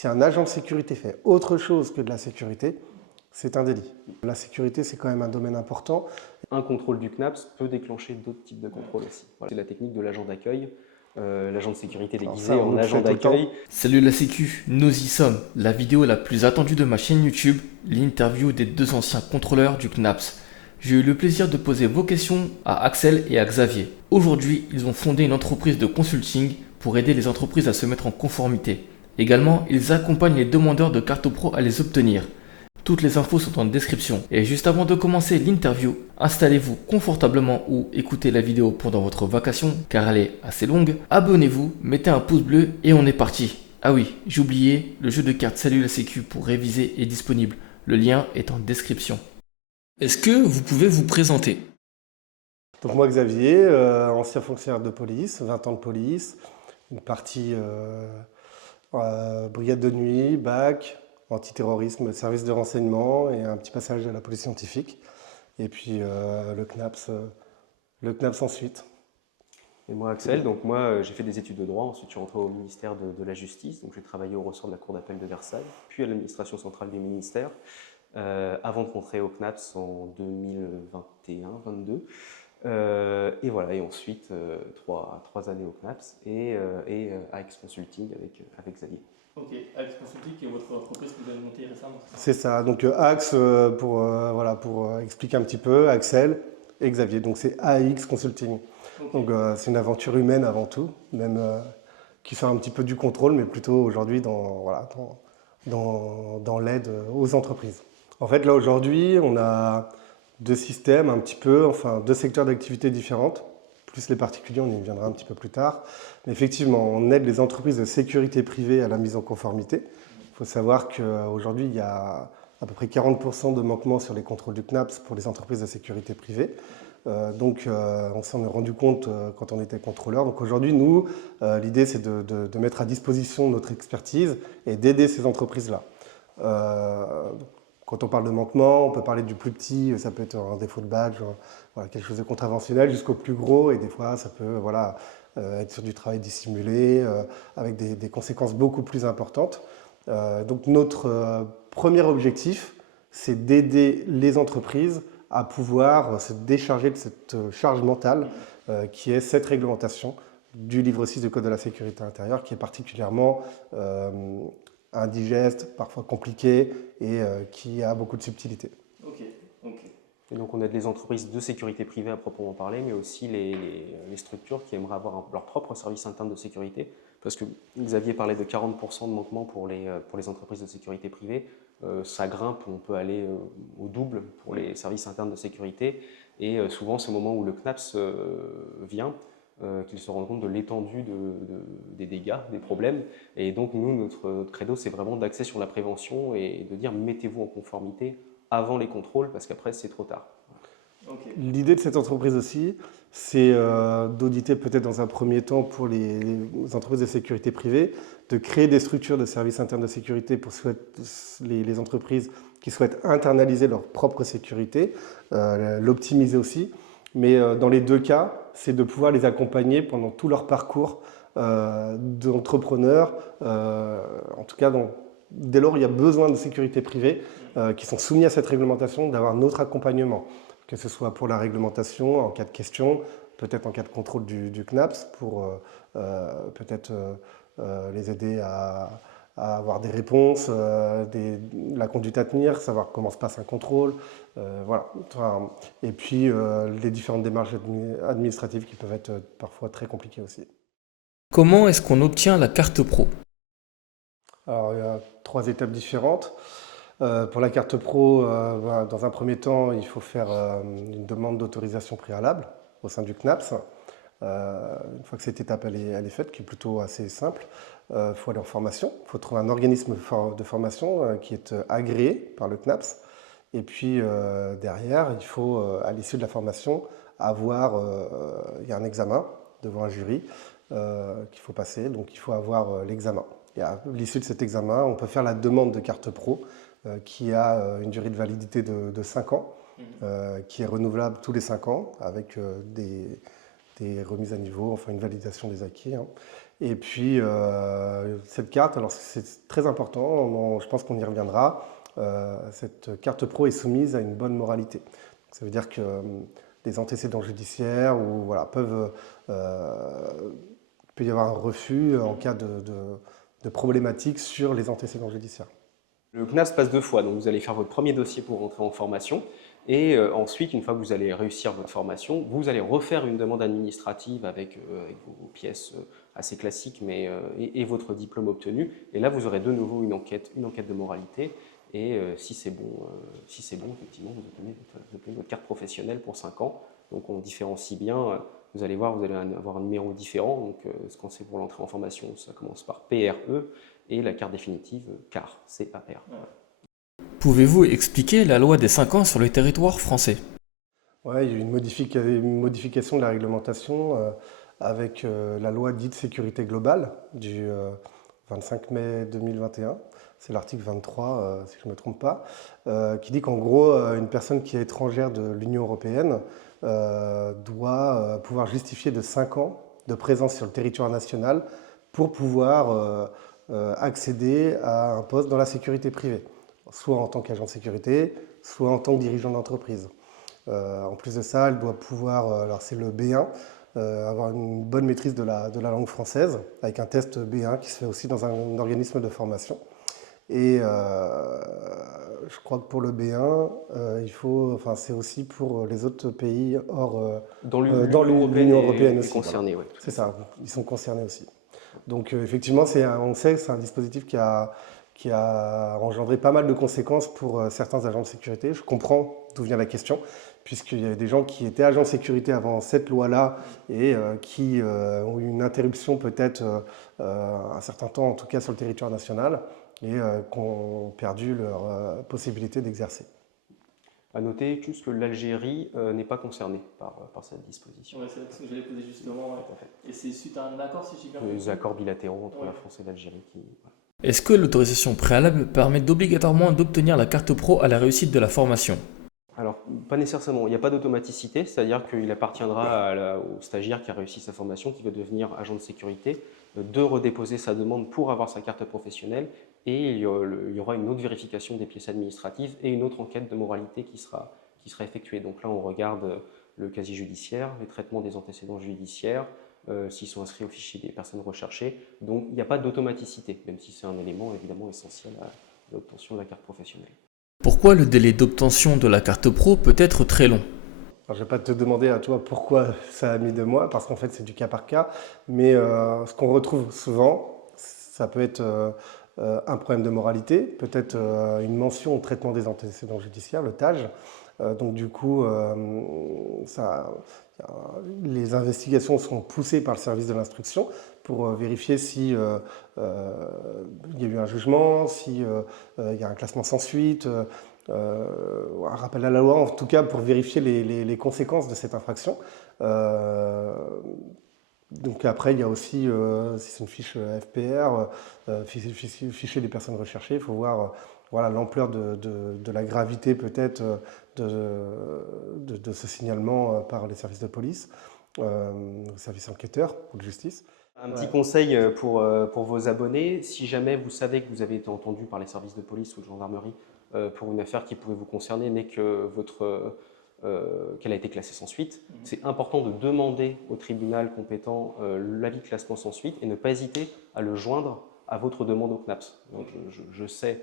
Si un agent de sécurité fait autre chose que de la sécurité, c'est un délit. La sécurité, c'est quand même un domaine important. Un contrôle du CNAPS peut déclencher d'autres types de contrôles aussi. Voilà. C'est la technique de l'agent d'accueil, l'agent de sécurité déguisé en agent d'accueil. Salut la Sécu, nous y sommes. La vidéo la plus attendue de ma chaîne YouTube, l'interview des 2 anciens contrôleurs du CNAPS. J'ai eu le plaisir de poser vos questions à Axel et à Xavier. Aujourd'hui, ils ont fondé une entreprise de consulting pour aider les entreprises à se mettre en conformité. Également, ils accompagnent les demandeurs de carte pro à les obtenir. Toutes les infos sont en description. Et juste avant de commencer l'interview, installez-vous confortablement ou écoutez la vidéo pendant votre vacation car elle est assez longue. Abonnez-vous, mettez un pouce bleu et on est parti. Ah oui, j'ai oublié, le jeu de cartes Salut la Sécu pour réviser est disponible. Le lien est en description. Est-ce que vous pouvez vous présenter? Donc moi Xavier, ancien fonctionnaire de police, 20 ans de police, une partie brigade de nuit, BAC, antiterrorisme, service de renseignement et un petit passage à la police scientifique. Et puis le CNAPS ensuite. Et moi Axel, donc moi j'ai fait des études de droit, ensuite je suis rentré au ministère de la Justice, donc j'ai travaillé au ressort de la Cour d'appel de Versailles, puis à l'administration centrale du ministère, avant de rentrer au CNAPS en 2021-22. Et voilà, et ensuite 3 années au CNAPS et Axe Consulting avec Xavier. Ok, Axe Consulting est votre entreprise que vous avez montée récemment. C'est ça, donc Axe, pour expliquer un petit peu, Axel et Xavier, donc c'est AX Consulting. Okay. Donc c'est une aventure humaine avant tout, même qui fait un petit peu du contrôle, mais plutôt aujourd'hui dans l'aide aux entreprises. En fait, là aujourd'hui, on a deux systèmes un petit peu, enfin deux secteurs d'activité différentes, plus les particuliers, on y viendra un petit peu plus tard. Mais effectivement, on aide les entreprises de sécurité privée à la mise en conformité. Il faut savoir qu'aujourd'hui, il y a à peu près 40% de manquements sur les contrôles du CNAPS pour les entreprises de sécurité privée. Donc on s'en est rendu compte quand on était contrôleur. Donc aujourd'hui, nous, l'idée c'est de mettre à disposition notre expertise et d'aider ces entreprises-là. Quand on parle de manquement, on peut parler du plus petit, ça peut être un défaut de badge, voilà, quelque chose de contraventionnel, jusqu'au plus gros, et des fois ça peut être sur du travail dissimulé, avec des conséquences beaucoup plus importantes. Donc notre premier objectif, c'est d'aider les entreprises à pouvoir se décharger de cette charge mentale qui est cette réglementation du livre 6 du Code de la sécurité intérieure, qui est particulièrement indigeste, parfois compliqué et qui a beaucoup de subtilité. Ok. Et donc on aide les entreprises de sécurité privée à proprement parler, mais aussi les structures qui aimeraient avoir leur propre service interne de sécurité. Parce que Xavier parlait de 40% de manquements pour les entreprises de sécurité privée. Ça grimpe, on peut aller au double pour les services internes de sécurité. Et souvent, c'est au moment où le CNAPS vient qu'ils se rendent compte de l'étendue des dégâts, des problèmes. Et donc, nous, notre credo, c'est vraiment d'axer sur la prévention et de dire mettez-vous en conformité avant les contrôles, parce qu'après, c'est trop tard. Okay. L'idée de cette entreprise aussi, c'est d'auditer peut-être dans un premier temps pour les entreprises de sécurité privée, de créer des structures de services internes de sécurité pour les entreprises qui souhaitent internaliser leur propre sécurité, l'optimiser aussi. Mais dans les deux cas, c'est de pouvoir les accompagner pendant tout leur parcours d'entrepreneurs, en tout cas dès lors il y a besoin de sécurité privée qui sont soumis à cette réglementation, d'avoir notre accompagnement, que ce soit pour la réglementation, en cas de question, peut-être en cas de contrôle du CNAPS, pour peut-être les aider à avoir des réponses, la conduite à tenir, savoir comment se passe un contrôle, voilà. Enfin, et puis les différentes démarches administratives qui peuvent être parfois très compliquées aussi. Comment est-ce qu'on obtient la carte pro? Alors il y a 3 étapes différentes. Pour la carte pro, dans un premier temps, il faut faire une demande d'autorisation préalable au sein du CNAPS. Une fois que cette étape elle est faite, qui est plutôt assez simple, il faut aller en formation. Il faut trouver un organisme de formation qui est agréé par le CNAPS. Et puis derrière, il faut, à l'issue de la formation, il y a un examen devant un jury qu'il faut passer. Donc il faut avoir l'examen. Et à l'issue de cet examen, on peut faire la demande de carte pro qui a une durée de validité de 5 ans, qui est renouvelable tous les 5 ans avec des remises à niveau, enfin une validation des acquis. Hein. Et puis, cette carte, alors c'est très important, je pense qu'on y reviendra, cette carte pro est soumise à une bonne moralité. Ça veut dire que des antécédents judiciaires ou voilà, peut y avoir un refus en cas de problématiques sur les antécédents judiciaires. Le CNAPS passe 2 fois, donc vous allez faire votre premier dossier pour rentrer en formation et ensuite, une fois que vous allez réussir votre formation, vous allez refaire une demande administrative avec vos pièces assez classiques et votre diplôme obtenu. Et là, vous aurez de nouveau une enquête de moralité et si c'est bon, effectivement, vous obtenez votre carte professionnelle pour 5 ans. Donc on différencie bien, vous allez voir, vous allez avoir un numéro différent. Donc quand c'est pour l'entrée en formation, ça commence par PRE et la carte définitive CAR, C-A-R. Pouvez-vous expliquer la loi des 5 ans sur le territoire français? Ouais, il y a eu une modification de la réglementation avec la loi dite sécurité globale du 25 mai 2021. C'est l'article 23, si je ne me trompe pas, qui dit qu'en gros, une personne qui est étrangère de l'Union européenne doit pouvoir justifier de 5 ans de présence sur le territoire national pour pouvoir accéder à un poste dans la sécurité privée, soit en tant qu'agent de sécurité, soit en tant que dirigeant d'entreprise. En plus de ça, elle doit pouvoir, alors c'est le B1, avoir une bonne maîtrise de la langue française, avec un test B1 qui se fait aussi dans un organisme de formation. Et je crois que pour le B1, c'est aussi pour les autres pays hors Dans l'Union européenne aussi. Concernés, voilà. oui. C'est ça, ils sont concernés aussi. Donc effectivement, on sait que c'est un dispositif qui a engendré pas mal de conséquences pour certains agents de sécurité. Je comprends d'où vient la question, puisqu'il y a des gens qui étaient agents de sécurité avant cette loi-là et qui ont eu une interruption peut-être un certain temps, en tout cas sur le territoire national, et qui ont perdu leur possibilité d'exercer. À noter juste que l'Algérie n'est pas concernée par cette disposition. Ouais, c'est la question que j'allais poser justement. Et c'est suite à un accord, si j'ai bien compris. Les accords bilatéraux entre la France et l'Algérie qui... Est-ce que l'autorisation préalable permet d'obligatoirement d'obtenir la carte pro à la réussite de la formation? Alors, pas nécessairement. Il n'y a pas d'automaticité, c'est-à-dire qu'il appartiendra au stagiaire qui a réussi sa formation, qui veut devenir agent de sécurité, de redéposer sa demande pour avoir sa carte professionnelle et il y aura une autre vérification des pièces administratives et une autre enquête de moralité qui sera effectuée. Donc là, on regarde le casier judiciaire, les traitements des antécédents judiciaires, s'ils sont inscrits au fichier des personnes recherchées. Donc, il n'y a pas d'automaticité, même si c'est un élément évidemment essentiel à l'obtention de la carte professionnelle. Pourquoi le délai d'obtention de la carte pro peut être très long? Alors, je ne vais pas te demander à toi pourquoi ça a mis 2 mois, parce qu'en fait c'est du cas par cas, mais ce qu'on retrouve souvent, ça peut être un problème de moralité, peut-être une mention au traitement des antécédents judiciaires, le TAJ. Donc du coup, les investigations sont poussées par le service de l'instruction pour vérifier si il y a eu un jugement, si il y a un classement sans suite, un rappel à la loi, en tout cas pour vérifier les conséquences de cette infraction. Donc après, il y a aussi, si c'est une fiche FPR, fichier des personnes recherchées, il faut voir voilà, l'ampleur de la gravité peut-être de ce signalement par les services de police, les services enquêteurs ou de justice. Un petit conseil pour vos abonnés, si jamais vous savez que vous avez été entendu par les services de police ou de gendarmerie pour une affaire qui pouvait vous concerner, mais que qu'elle a été classée sans suite, c'est important de demander au tribunal compétent l'avis de classement sans suite et ne pas hésiter à le joindre à votre demande au CNAPS. Donc, je sais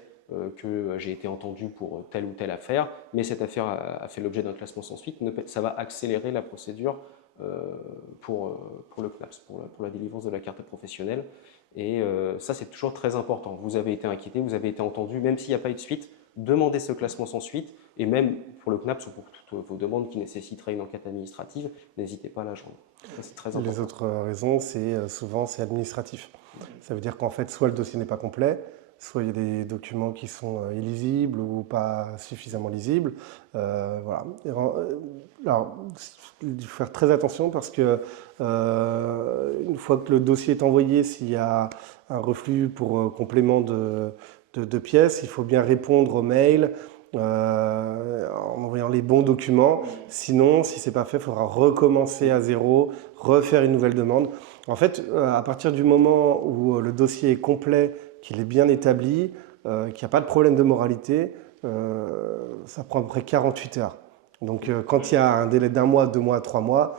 que j'ai été entendu pour telle ou telle affaire, mais cette affaire a fait l'objet d'un classement sans suite, ça va accélérer la procédure pour le CNAPS, pour la délivrance de la carte professionnelle. Et ça, c'est toujours très important. Vous avez été inquiété, vous avez été entendu, même s'il n'y a pas eu de suite, demandez ce classement sans suite, et même pour le CNAPS ou pour toutes vos demandes qui nécessiteraient une enquête administrative, n'hésitez pas à la joindre. C'est très important. Les autres raisons, souvent c'est administratif. Ça veut dire qu'en fait, soit le dossier n'est pas complet, soit il y a des documents qui sont illisibles ou pas suffisamment lisibles. Voilà. Alors, il faut faire très attention parce que une fois que le dossier est envoyé, s'il y a un reflux pour complément de pièces, il faut bien répondre au mail en envoyant les bons documents. Sinon, si ce n'est pas fait, il faudra recommencer à zéro, refaire une nouvelle demande. En fait, à partir du moment où le dossier est complet, qu'il est bien établi, qu'il n'y a pas de problème de moralité, ça prend à peu près 48 heures. Donc quand il y a un délai d'1 mois, 2 mois, 3 mois,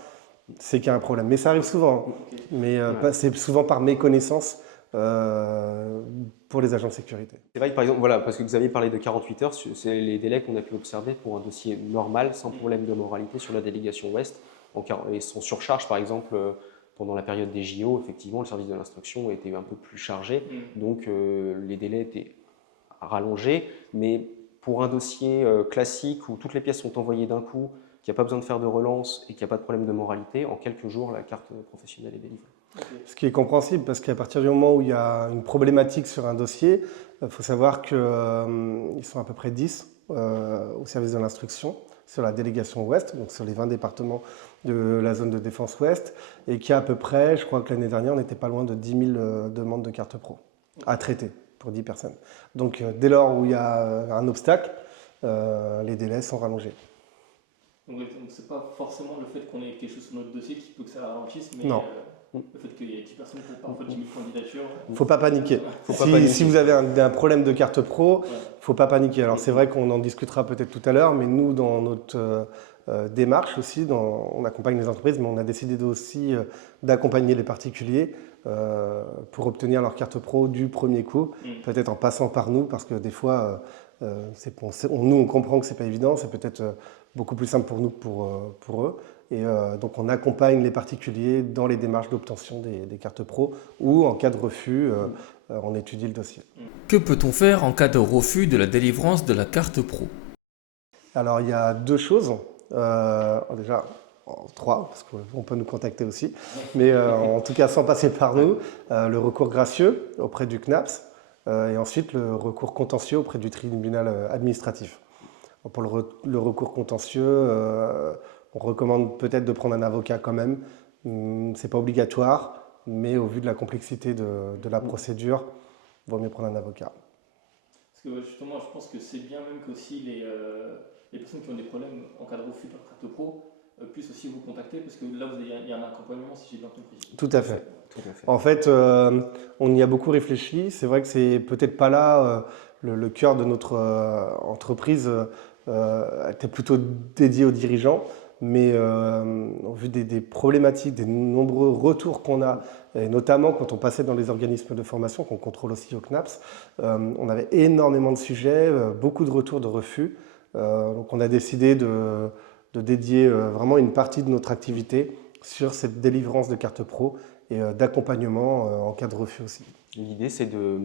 c'est qu'il y a un problème. Mais ça arrive souvent, mais c'est souvent par méconnaissance pour les agents de sécurité. C'est vrai que par exemple, voilà, parce que Xavier parlait de 48 heures, c'est les délais qu'on a pu observer pour un dossier normal, sans problème de moralité sur la délégation Ouest. Et son surcharge, par exemple, pendant la période des JO, effectivement, le service de l'instruction était un peu plus chargé, donc les délais étaient rallongés. Mais pour un dossier classique où toutes les pièces sont envoyées d'un coup, qu'il n'y a pas besoin de faire de relance et qu'il n'y a pas de problème de moralité, en quelques jours, la carte professionnelle est délivrée. Ce qui est compréhensible, parce qu'à partir du moment où il y a une problématique sur un dossier, il faut savoir qu'ils sont à peu près 10 au service de l'instruction sur la délégation Ouest, donc sur les 20 départements de la zone de défense Ouest, et qu'il y a à peu près, je crois que l'année dernière, on n'était pas loin de 10 000 demandes de carte pro à traiter pour 10 personnes. Donc dès lors où il y a un obstacle, les délais sont rallongés. Donc c'est pas forcément le fait qu'on ait quelque chose sur notre dossier qui peut que ça ralentisse, mais Non. le fait qu'il y ait 10 personnes qui partent, en fait 10 000 candidatures. Faut pas paniquer. Faut pas paniquer. Si vous avez un problème de carte pro, faut pas paniquer. Alors c'est vrai qu'on en discutera peut-être tout à l'heure, mais nous dans notre démarche aussi, on accompagne les entreprises, mais on a décidé aussi d'accompagner les particuliers pour obtenir leur carte pro du premier coup, peut-être en passant par nous, parce que des fois, nous on comprend que c'est pas évident, c'est peut-être beaucoup plus simple pour nous que pour eux. Et donc on accompagne les particuliers dans les démarches d'obtention des cartes pro ou en cas de refus, on étudie le dossier. Que peut-on faire en cas de refus de la délivrance de la carte pro? Alors il y a 2 choses. Déjà 3, parce qu'on peut nous contacter aussi, mais en tout cas sans passer par nous, le recours gracieux auprès du CNAPS et ensuite le recours contentieux auprès du tribunal administratif. Pour le recours contentieux, on recommande peut-être de prendre un avocat quand même. C'est pas obligatoire, mais au vu de la complexité de la procédure, il vaut mieux prendre un avocat. Parce que justement, je pense que c'est bien même qu'aussi les personnes qui ont des problèmes en cas de refus de leur carte pro puissent aussi vous contacter, parce que là, il y a un accompagnement, si j'ai bien compris. Tout à fait. Tout à fait. En fait, on y a beaucoup réfléchi. C'est vrai que c'est peut-être pas là le cœur de notre entreprise était plutôt dédié aux dirigeants, mais au vu des problématiques, des nombreux retours qu'on a, et notamment quand on passait dans les organismes de formation qu'on contrôle aussi au CNAPS, on avait énormément de sujets, beaucoup de retours de refus. Donc on a décidé de dédier vraiment une partie de notre activité sur cette délivrance de carte pro et d'accompagnement en cas de refus aussi. L'idée, c'est de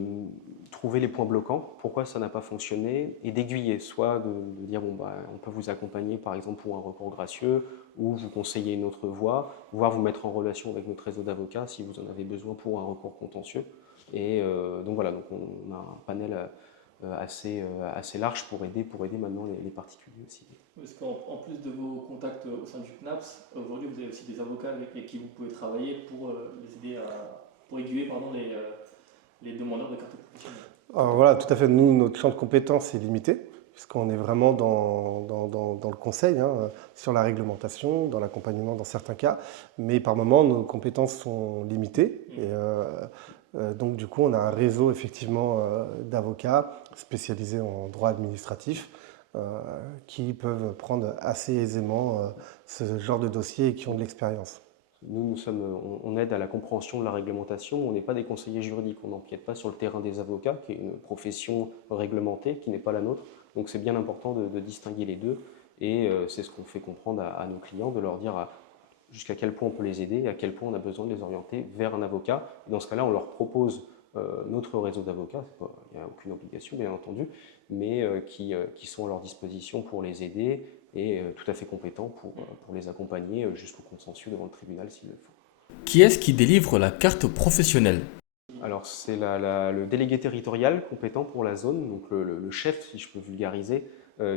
trouver les points bloquants, pourquoi ça n'a pas fonctionné, et d'aiguiller, soit de dire bon, on peut vous accompagner par exemple pour un recours gracieux, ou vous conseiller une autre voie, voire vous mettre en relation avec notre réseau d'avocats si vous en avez besoin pour un recours contentieux. Et donc voilà, donc on a un panel assez large pour aider maintenant les particuliers aussi. Parce qu'en plus de vos contacts au sein du CNAPS, aujourd'hui vous avez aussi des avocats avec qui vous pouvez travailler pour les aider pour aiguiller les demandeurs de carte professionnelle. Alors voilà, tout à fait. Nous, notre champ de compétences est limité, puisqu'on est vraiment dans le conseil, sur la réglementation, dans l'accompagnement dans certains cas, mais par moments, nos compétences sont limitées. Et donc, du coup, on a un réseau, effectivement, d'avocats spécialisés en droit administratif qui peuvent prendre assez aisément ce genre de dossier et qui ont de l'expérience. Nous, on aide à la compréhension de la réglementation, on n'est pas des conseillers juridiques, on n'empiète pas sur le terrain des avocats, qui est une profession réglementée, qui n'est pas la nôtre. Donc c'est bien important de distinguer les deux, et c'est ce qu'on fait comprendre à nos clients, de leur dire jusqu'à quel point on peut les aider, et à quel point on a besoin de les orienter vers un avocat. Et dans ce cas-là, on leur propose notre réseau d'avocats, il n'y a aucune obligation bien entendu, mais qui sont à leur disposition pour les aider, et tout à fait compétent pour les accompagner jusqu'au consensus devant le tribunal s'il le faut. Qui est-ce qui délivre la carte professionnelle? Alors c'est le délégué territorial compétent pour la zone, donc le chef, si je peux vulgariser,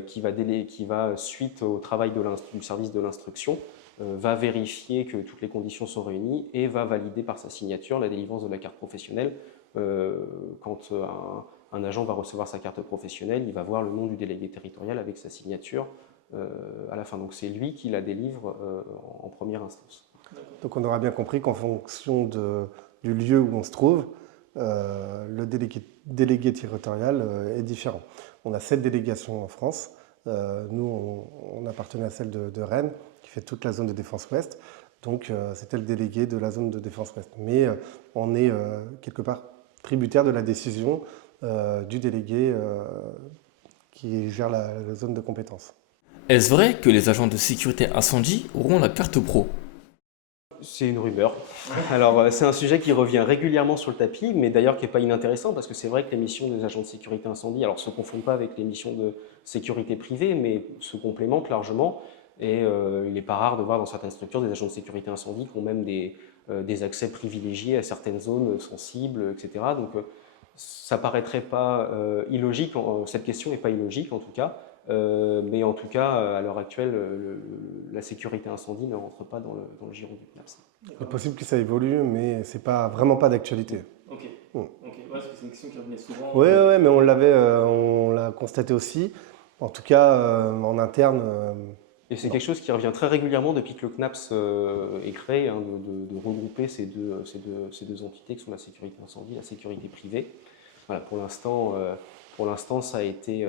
qui va suite au travail du service de l'instruction, va vérifier que toutes les conditions sont réunies et va valider par sa signature la délivrance de la carte professionnelle. Quand un agent va recevoir sa carte professionnelle, il va voir le nom du délégué territorial avec sa signature à la fin. Donc c'est lui qui la délivre en première instance. Donc on aura bien compris qu'en fonction du lieu où on se trouve, le délégué territorial est différent. On a 7 délégations en France. Nous, on appartenait à celle de Rennes, qui fait toute la zone de défense ouest. Donc c'était le délégué de la zone de défense ouest. Mais on est quelque part tributaire de la décision du délégué qui gère la zone de compétence. Est-ce vrai que les agents de sécurité incendie auront la carte pro? C'est une rumeur. Alors, c'est un sujet qui revient régulièrement sur le tapis, mais d'ailleurs qui n'est pas inintéressant, parce que c'est vrai que les missions des agents de sécurité incendie, alors se confondent pas avec les missions de sécurité privée, mais se complémentent largement. Et il n'est pas rare de voir dans certaines structures des agents de sécurité incendie qui ont même des accès privilégiés à certaines zones sensibles, etc. Donc, ça paraîtrait pas illogique, cette question n'est pas illogique en tout cas. Mais en tout cas, à l'heure actuelle, la sécurité incendie ne rentre pas dans le giron du CNAPS. Il est possible que ça évolue, mais c'est pas vraiment pas d'actualité. Ok. Mm. Ok. Ouais, parce que c'est une question qui revenait souvent. Oui, mais on l'a constaté aussi. En tout cas, en interne. Et c'est quelque chose qui revient très régulièrement depuis que le CNAPS est créé, hein, de regrouper ces deux entités qui sont la sécurité incendie et la sécurité privée. Voilà, pour l'instant, ça a été,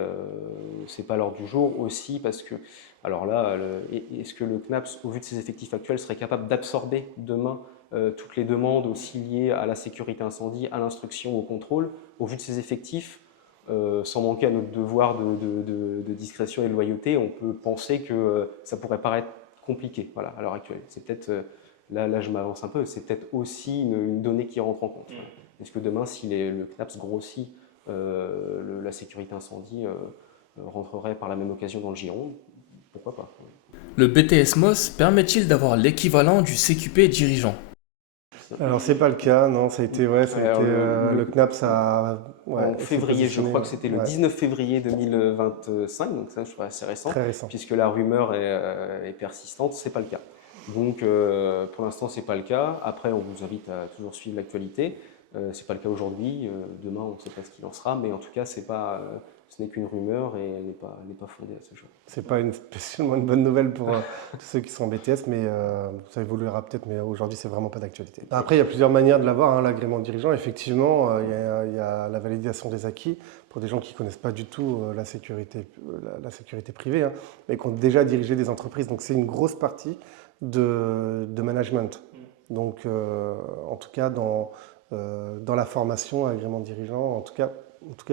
c'est pas l'ordre du jour aussi parce que, alors là, est-ce que le CNAPS, au vu de ses effectifs actuels, serait capable d'absorber demain toutes les demandes aussi liées à la sécurité incendie, à l'instruction, au contrôle, au vu de ses effectifs, sans manquer à notre devoir de discrétion et de loyauté, on peut penser que ça pourrait paraître compliqué, voilà, à l'heure actuelle. C'est peut-être, là je m'avance un peu, c'est peut-être aussi une donnée qui rentre en compte. Est-ce que demain, si le CNAPS grossit, la sécurité incendie rentrerait par la même occasion dans le giron? Pourquoi pas? Le BTS MOS permet-il d'avoir l'équivalent du CQP dirigeant? Alors c'est pas le cas, non, ça a été, Alors, le CNAPS a. En février, je crois que c'était le ouais, 19 février 2025, donc ça je trouve assez récent, très récent. puisque la rumeur est persistante, c'est pas le cas. Donc pour l'instant c'est pas le cas. Après on vous invite à toujours suivre l'actualité. C'est pas le cas aujourd'hui. Demain on ne sait pas ce qu'il en sera, mais en tout cas ce n'est qu'une rumeur et elle n'est pas fondée à ce jour. C'est pas spécialement une bonne nouvelle pour tous ceux qui sont en BTS, mais ça évoluera peut-être, mais aujourd'hui c'est vraiment pas d'actualité. Après il y a plusieurs manières de l'avoir, hein, l'agrément dirigeant. Effectivement, il y a la validation des acquis pour des gens qui connaissent pas du tout la sécurité privée, hein, mais qui ont déjà dirigé des entreprises. Donc c'est une grosse partie de management. Donc en tout cas dans la formation agrément dirigeant, en tout cas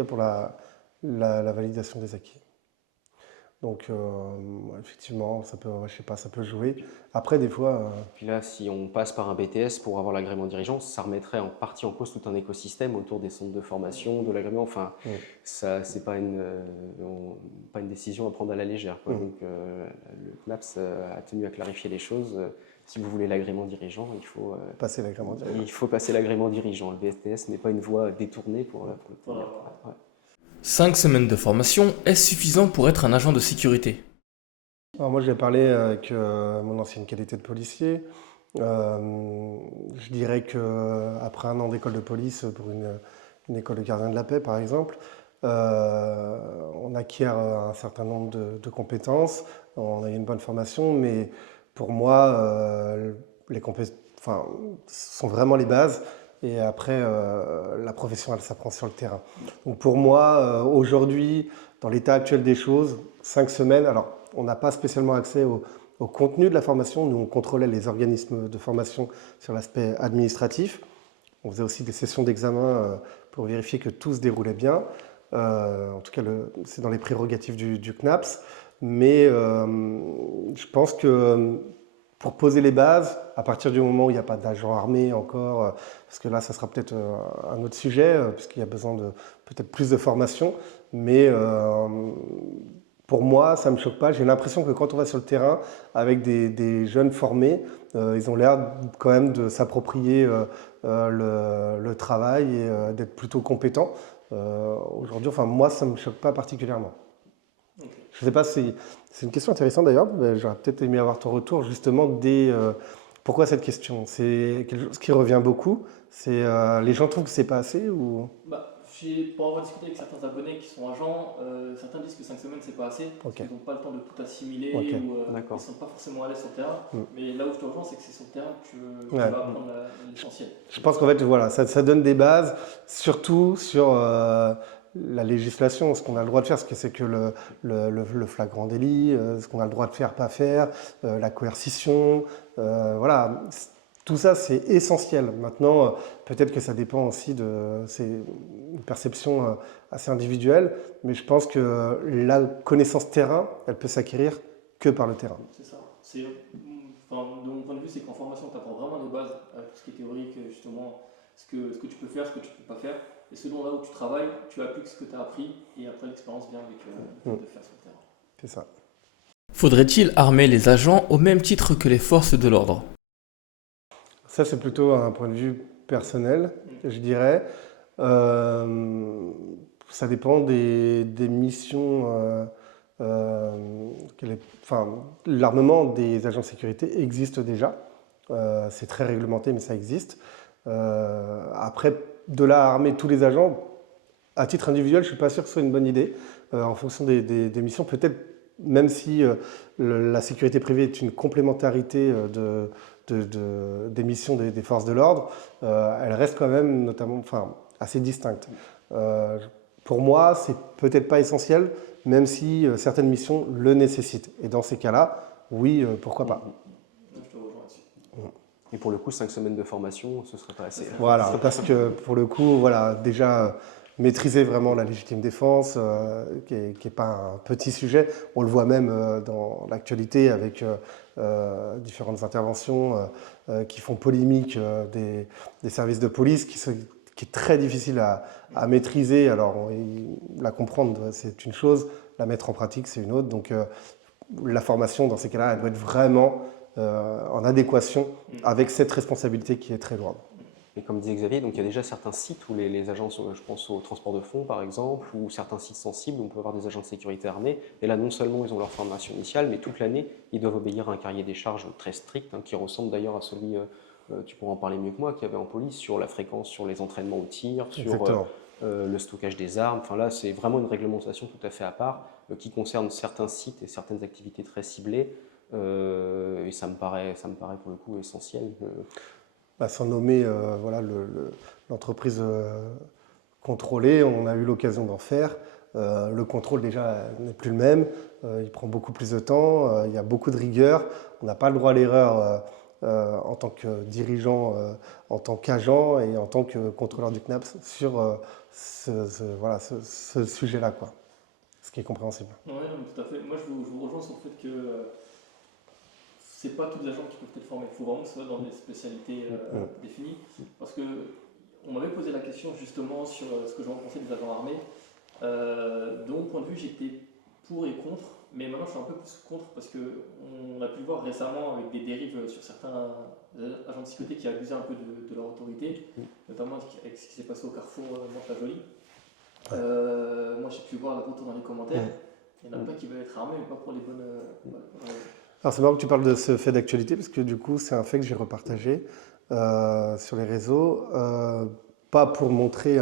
pour la validation des acquis. Donc effectivement, ça peut, je sais pas, ça peut jouer. Après, des fois. Puis là, si on passe par un BTS pour avoir l'agrément dirigeant, ça remettrait en partie en cause tout un écosystème autour des centres de formation, de l'agrément. Enfin, ça, c'est pas une décision à prendre à la légère, quoi. Donc le CNAPS a tenu à clarifier les choses. Si vous voulez l'agrément dirigeant, il faut passer l'agrément dirigeant. Il faut passer l'agrément dirigeant. Le BTS n'est pas une voie détournée pour le tenir. Ouais. 5 semaines de formation, est-ce suffisant pour être un agent de sécurité? Alors moi, j'ai parlé avec mon ancienne qualité de policier. Je dirais qu'après un an d'école de police pour une école de gardien de la paix, par exemple, on acquiert un certain nombre de compétences, on a eu une bonne formation, mais pour moi, les compétences sont vraiment les bases. Et après, la profession, elle s'apprend sur le terrain. Donc pour moi, aujourd'hui, dans l'état actuel des choses, 5 semaines, alors on n'a pas spécialement accès au contenu de la formation. Nous, on contrôlait les organismes de formation sur l'aspect administratif. On faisait aussi des sessions d'examen pour vérifier que tout se déroulait bien. En tout cas, c'est dans les prérogatives du CNAPS. Mais je pense que pour poser les bases, à partir du moment où il n'y a pas d'agent armé encore, parce que là, ça sera peut-être un autre sujet, puisqu'il y a besoin de peut-être plus de formation. Mais pour moi, ça ne me choque pas. J'ai l'impression que quand on va sur le terrain avec des jeunes formés, ils ont l'air quand même de s'approprier le travail et d'être plutôt compétents. Aujourd'hui, enfin, moi, ça ne me choque pas particulièrement. Okay. Je ne sais pas si c'est une question intéressante d'ailleurs. J'aurais peut-être aimé avoir ton retour justement pourquoi cette question? C'est quelque chose qui revient beaucoup. Les gens trouvent que c'est pas assez ou... pour avoir discuté avec certains abonnés qui sont agents, certains disent que 5 semaines c'est pas assez, parce qu'ils n'ont pas le temps de tout assimiler ou ils ne sont pas forcément à l'aise sur le terrain. Mais là où je te rejoins, c'est que c'est sur le terrain que tu vas apprendre l'essentiel. Je pense qu'en fait, voilà, ça donne des bases, surtout sur la législation, ce qu'on a le droit de faire, ce que c'est que le flagrant délit, ce qu'on a le droit de faire, pas faire, la coercition, voilà. Tout ça, c'est essentiel. Maintenant, peut-être que ça dépend aussi c'est une perception assez individuelle, mais je pense que la connaissance terrain, elle peut s'acquérir que par le terrain. C'est ça. De mon point de vue, c'est qu'en formation, tu apprends vraiment les bases, tout ce qui est théorique, justement, ce que tu peux faire, ce que tu ne peux pas faire. Et selon là où tu travailles, tu appliques ce que tu as appris, et après l'expérience vient avec le fait de faire sur le terrain. C'est ça. Faudrait-il armer les agents au même titre que les forces de l'ordre ? Ça, c'est plutôt un point de vue personnel, je dirais. Ça dépend des missions. L'armement des agents de sécurité existe déjà. C'est très réglementé, mais ça existe. Après, de là à armer tous les agents, à titre individuel, je ne suis pas sûr que ce soit une bonne idée. En fonction des missions, peut-être, même si la sécurité privée est une complémentarité des missions des forces de l'ordre, elle reste quand même assez distincte. Pour moi, c'est peut-être pas essentiel, même si certaines missions le nécessitent. Et dans ces cas-là, oui, pourquoi pas. Je te rejoins là-dessus. Et pour le coup, 5 semaines de formation, ce serait pas assez. Voilà, parce que pour le coup, voilà, déjà maîtriser vraiment la légitime défense, qui est pas un petit sujet. On le voit même dans l'actualité avec différentes interventions qui font polémique des services de police, qui est très difficile à maîtriser. Alors, la comprendre, c'est une chose, la mettre en pratique, c'est une autre. Donc, la formation, dans ces cas-là, elle doit être vraiment en adéquation avec cette responsabilité qui est très lourde. Et comme disait Xavier, donc il y a déjà certains sites où les agents sont, je pense au transport de fonds par exemple, ou certains sites sensibles où on peut avoir des agents de sécurité armés. Et là, non seulement ils ont leur formation initiale, mais toute l'année, ils doivent obéir à un cahier des charges très strict, qui ressemble d'ailleurs à celui, tu pourras en parler mieux que moi, qu'il y avait en police, sur la fréquence, sur les entraînements au tir, sur le stockage des armes. Enfin là, c'est vraiment une réglementation tout à fait à part, qui concerne certains sites et certaines activités très ciblées. Et ça me paraît pour le coup essentiel. Sans nommer l'entreprise contrôlée, on a eu l'occasion d'en faire. Le contrôle déjà n'est plus le même, il prend beaucoup plus de temps, il y a beaucoup de rigueur, on n'a pas le droit à l'erreur en tant que dirigeant, en tant qu'agent et en tant que contrôleur du CNAPS sur ce sujet-là, quoi. Ce qui est compréhensible. Oui, tout à fait. Moi, je vous rejoins sur le fait que c'est pas tous les agents qui peuvent être formés. Il faut vraiment que ce soit dans des spécialités définies. Parce qu'on m'avait posé la question justement sur ce que j'en pensais des agents armés. De mon point de vue, j'étais pour et contre. Mais maintenant, je suis un peu plus contre parce qu'on a pu voir récemment avec des dérives sur certains agents de sécurité qui abusaient un peu de leur autorité, notamment avec ce qui s'est passé au carrefour Mantes-la-Jolie. Moi, j'ai pu voir le retour dans les commentaires. Il y en a plein qui veulent être armés, mais pas pour les bonnes raisons. Alors c'est marrant que tu parles de ce fait d'actualité, parce que du coup, c'est un fait que j'ai repartagé sur les réseaux, pas pour montrer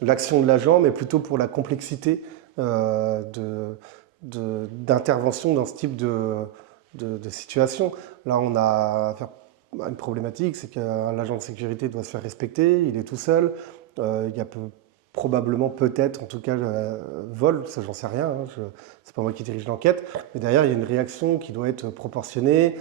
l'action de l'agent, mais plutôt pour la complexité d'intervention dans ce type de situation. Là, on a affaire à une problématique, c'est qu'un agent de sécurité doit se faire respecter, il est tout seul, il y a probablement, peut-être, en tout cas, vol, ça j'en sais rien, c'est pas moi qui dirige l'enquête, mais derrière il y a une réaction qui doit être proportionnée,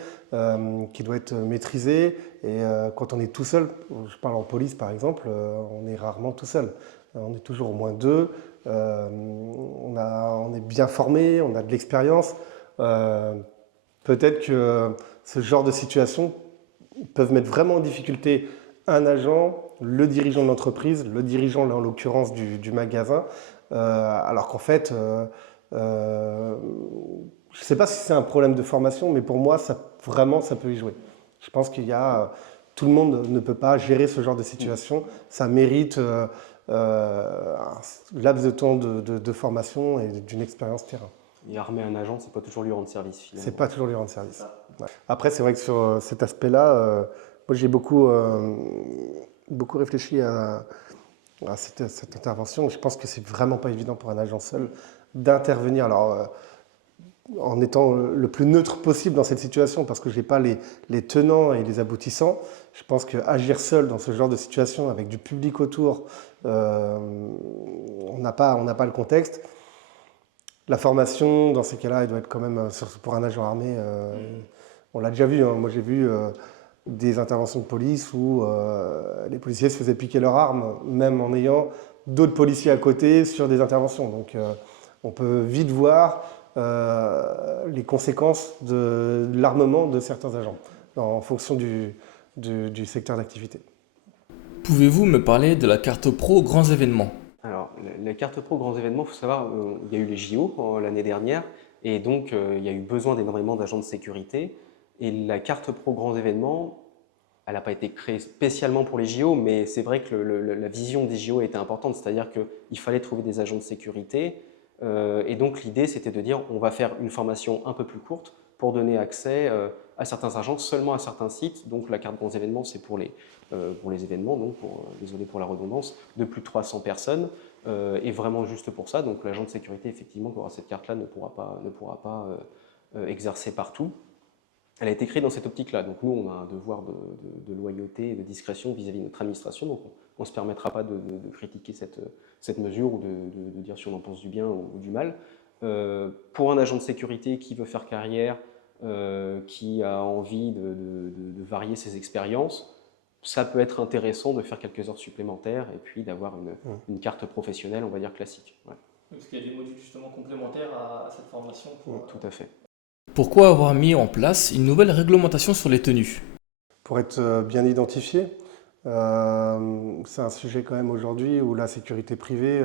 qui doit être maîtrisée, et quand on est tout seul, je parle en police par exemple, on est rarement tout seul, on est toujours au moins deux, on est bien formé, on a de l'expérience, peut-être que ce genre de situation peuvent mettre vraiment en difficulté un agent, le dirigeant de l'entreprise, le dirigeant en l'occurrence du magasin, alors qu'en fait, je ne sais pas si c'est un problème de formation, mais pour moi, ça peut y jouer. Je pense tout le monde ne peut pas gérer ce genre de situation, ça mérite un laps de temps de formation et d'une expérience terrain. Et armer un agent, c'est pas toujours lui rendre service finalement. C'est pas toujours lui rendre service. Ouais. Après, c'est vrai que sur cet aspect-là, moi j'ai beaucoup réfléchi à cette intervention. Je pense que c'est vraiment pas évident pour un agent seul d'intervenir. Alors, en étant le plus neutre possible dans cette situation, parce que je n'ai pas les tenants et les aboutissants. Je pense qu'agir seul dans ce genre de situation, avec du public autour, on n'a pas le contexte. La formation, dans ces cas-là, elle doit être quand même, surtout pour un agent armé, on l'a déjà vu, hein. Moi j'ai vu des interventions de police où les policiers se faisaient piquer leurs armes, même en ayant d'autres policiers à côté sur des interventions. Donc on peut vite voir les conséquences de l'armement de certains agents en fonction du secteur d'activité. Pouvez-vous me parler de la carte pro grands événements? Alors, la carte pro grands événements, il faut savoir, il y a eu les JO l'année dernière, et donc il y a eu besoin d'énormément d'agents de sécurité. Et la carte pro grands événements, elle n'a pas été créée spécialement pour les JO, mais c'est vrai que la vision des JO était importante, c'est-à-dire qu'il fallait trouver des agents de sécurité. Et donc l'idée, c'était de dire on va faire une formation un peu plus courte pour donner accès à certains agents seulement à certains sites. Donc la carte grands événements, c'est pour les événements, donc désolé pour la redondance, de plus de 300 personnes. Et vraiment juste pour ça, donc l'agent de sécurité, effectivement, qui aura cette carte-là ne pourra pas exercer partout. Elle a été créée dans cette optique-là. Donc nous, on a un devoir de loyauté et de discrétion vis-à-vis de notre administration. Donc on ne se permettra pas de critiquer cette mesure ou de dire si on en pense du bien ou du mal. Pour un agent de sécurité qui veut faire carrière, qui a envie de varier ses expériences, ça peut être intéressant de faire quelques heures supplémentaires et puis d'avoir une carte professionnelle, on va dire classique. Ouais. Parce qu'il y a des modules justement complémentaires à cette formation. Tout à fait. Pourquoi avoir mis en place une nouvelle réglementation sur les tenues? Pour être bien identifié, c'est un sujet quand même aujourd'hui où la sécurité privée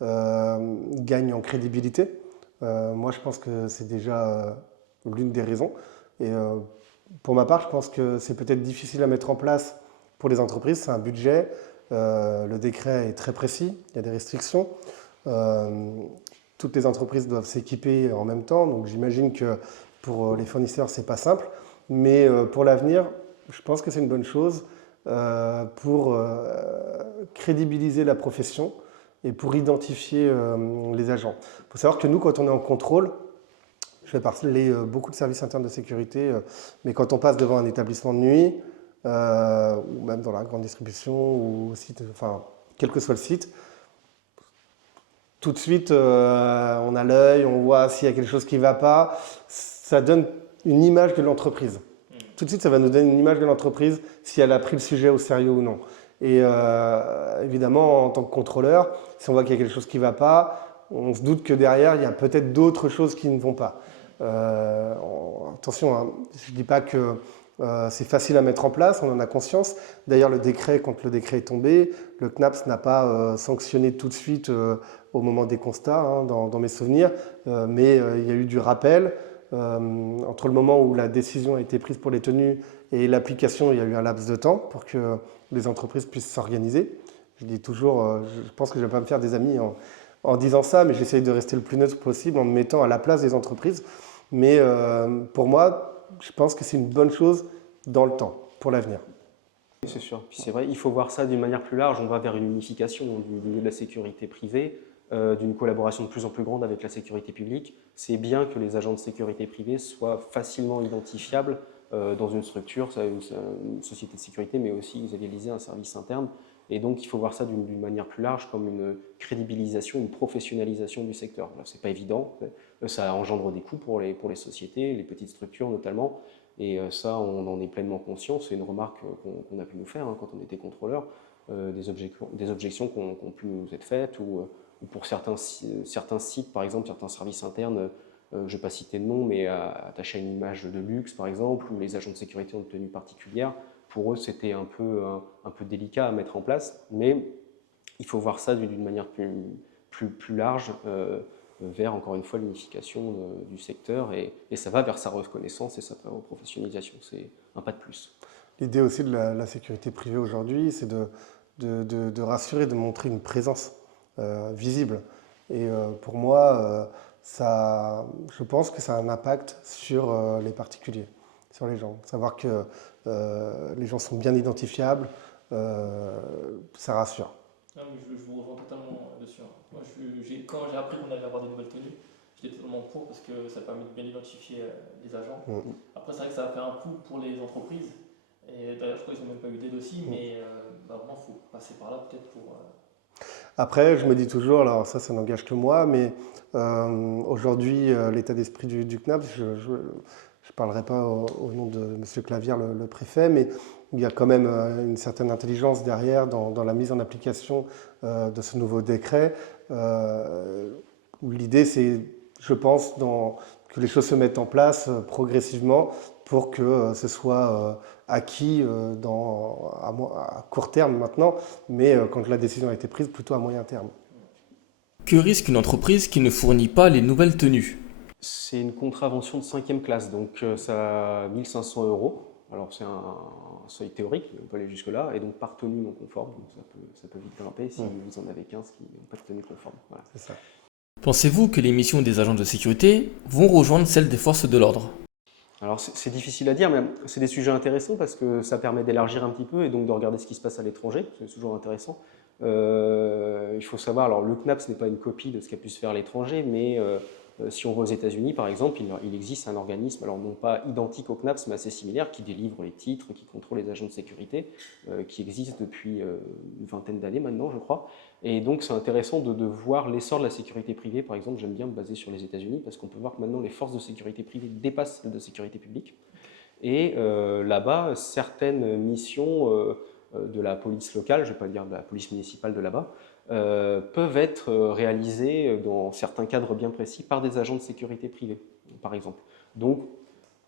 gagne en crédibilité. Moi, je pense que c'est déjà l'une des raisons. Et pour ma part, je pense que c'est peut-être difficile à mettre en place pour les entreprises. C'est un budget. Le décret est très précis. Il y a des restrictions. Toutes les entreprises doivent s'équiper en même temps. Donc j'imagine que pour les fournisseurs, ce n'est pas simple. Mais pour l'avenir, je pense que c'est une bonne chose pour crédibiliser la profession et pour identifier les agents. Il faut savoir que nous, quand on est en contrôle, je vais parler beaucoup de services internes de sécurité, mais quand on passe devant un établissement de nuit, ou même dans la grande distribution, ou site, enfin, quel que soit le site, tout de suite, on a l'œil, on voit s'il y a quelque chose qui ne va pas. Ça donne une image de l'entreprise. Tout de suite, ça va nous donner une image de l'entreprise, si elle a pris le sujet au sérieux ou non. Et évidemment, en tant que contrôleur, si on voit qu'il y a quelque chose qui ne va pas, on se doute que derrière, il y a peut-être d'autres choses qui ne vont pas. Attention, hein, je ne dis pas que c'est facile à mettre en place, on en a conscience. D'ailleurs, quand le décret est tombé, le CNAPS n'a pas sanctionné tout de suite au moment des constats, hein, dans mes souvenirs, mais il y a eu du rappel. Entre le moment où la décision a été prise pour les tenues et l'application, il y a eu un laps de temps pour que les entreprises puissent s'organiser. Je dis toujours, je pense que je ne vais pas me faire des amis en disant ça, mais j'essaye de rester le plus neutre possible en me mettant à la place des entreprises. Mais pour moi, je pense que c'est une bonne chose dans le temps, pour l'avenir. C'est sûr. Puis c'est vrai, il faut voir ça d'une manière plus large. On va vers une unification du milieu de la sécurité privée, d'une collaboration de plus en plus grande avec la sécurité publique. C'est bien que les agents de sécurité privée soient facilement identifiables dans une structure, une société de sécurité, mais aussi, vous avez lisé, un service interne. Et donc, il faut voir ça d'une manière plus large, comme une crédibilisation, une professionnalisation du secteur. Ce n'est pas évident, ça engendre des coûts pour les sociétés, les petites structures notamment, et ça, on en est pleinement conscient. C'est une remarque qu'on a pu nous faire hein, quand on était contrôleur, des objections qui ont pu nous être faites, ou pour certains sites, par exemple, certains services internes, je ne vais pas citer de nom, mais attachés à une image de luxe, par exemple, où les agents de sécurité ont une tenue particulière. Pour eux, c'était un peu délicat à mettre en place, mais il faut voir ça d'une manière plus large, vers, encore une fois, l'unification du secteur, et ça va vers sa reconnaissance et sa professionnalisation. C'est un pas de plus. L'idée aussi de la sécurité privée aujourd'hui, c'est de rassurer, de montrer une présence visible. Et pour moi, je pense que ça a un impact sur les particuliers. sur les gens. Savoir que les gens sont bien identifiables, ça rassure. Non, mais je vous rejoins totalement dessus. Moi, quand j'ai appris qu'on allait avoir des nouvelles tenues, j'étais totalement pour parce que ça permet de bien identifier les agents. Après, c'est vrai que ça va faire un coût pour les entreprises. Et d'ailleurs, je crois qu'ils n'ont même pas eu d'aide aussi, mais vraiment, il faut passer par là peut-être pour. Après, je me dis toujours, alors ça n'engage que moi, mais aujourd'hui, l'état d'esprit du CNAPS, je ne parlerai pas au nom de M. Clavière, le préfet, mais il y a quand même une certaine intelligence derrière dans la mise en application de ce nouveau décret, où l'idée, c'est, je pense, que les choses se mettent en place progressivement pour que ce soit acquis à court terme maintenant, mais quand la décision a été prise, plutôt à moyen terme. Que risque une entreprise qui ne fournit pas les nouvelles tenues? C'est une contravention de 5e classe, donc ça a 1 500 €. Alors c'est un seuil théorique, on peut aller jusque-là, et donc par tenue non conforme, donc ça peut vite grimper si vous en avez 15 qui n'ont pas de tenue conforme. Voilà. C'est ça. Pensez-vous que les missions des agents de sécurité vont rejoindre celles des forces de l'ordre? Alors c'est difficile à dire, mais c'est des sujets intéressants parce que ça permet d'élargir un petit peu et donc de regarder ce qui se passe à l'étranger, c'est toujours intéressant. Il faut savoir, alors le CNAPS n'est pas une copie de ce qu'a pu se faire à l'étranger, mais si on va aux États-Unis par exemple, il existe un organisme, alors non pas identique au CNAPS, mais assez similaire, qui délivre les titres, qui contrôle les agents de sécurité, qui existe depuis une vingtaine d'années maintenant, je crois. Et donc c'est intéressant de voir l'essor de la sécurité privée. Par exemple, j'aime bien me baser sur les États-Unis parce qu'on peut voir que maintenant les forces de sécurité privée dépassent celles de sécurité publique. Et là-bas, certaines missions de la police locale, je ne vais pas dire de la police municipale de là-bas, peuvent être réalisées dans certains cadres bien précis par des agents de sécurité privée, par exemple. Donc,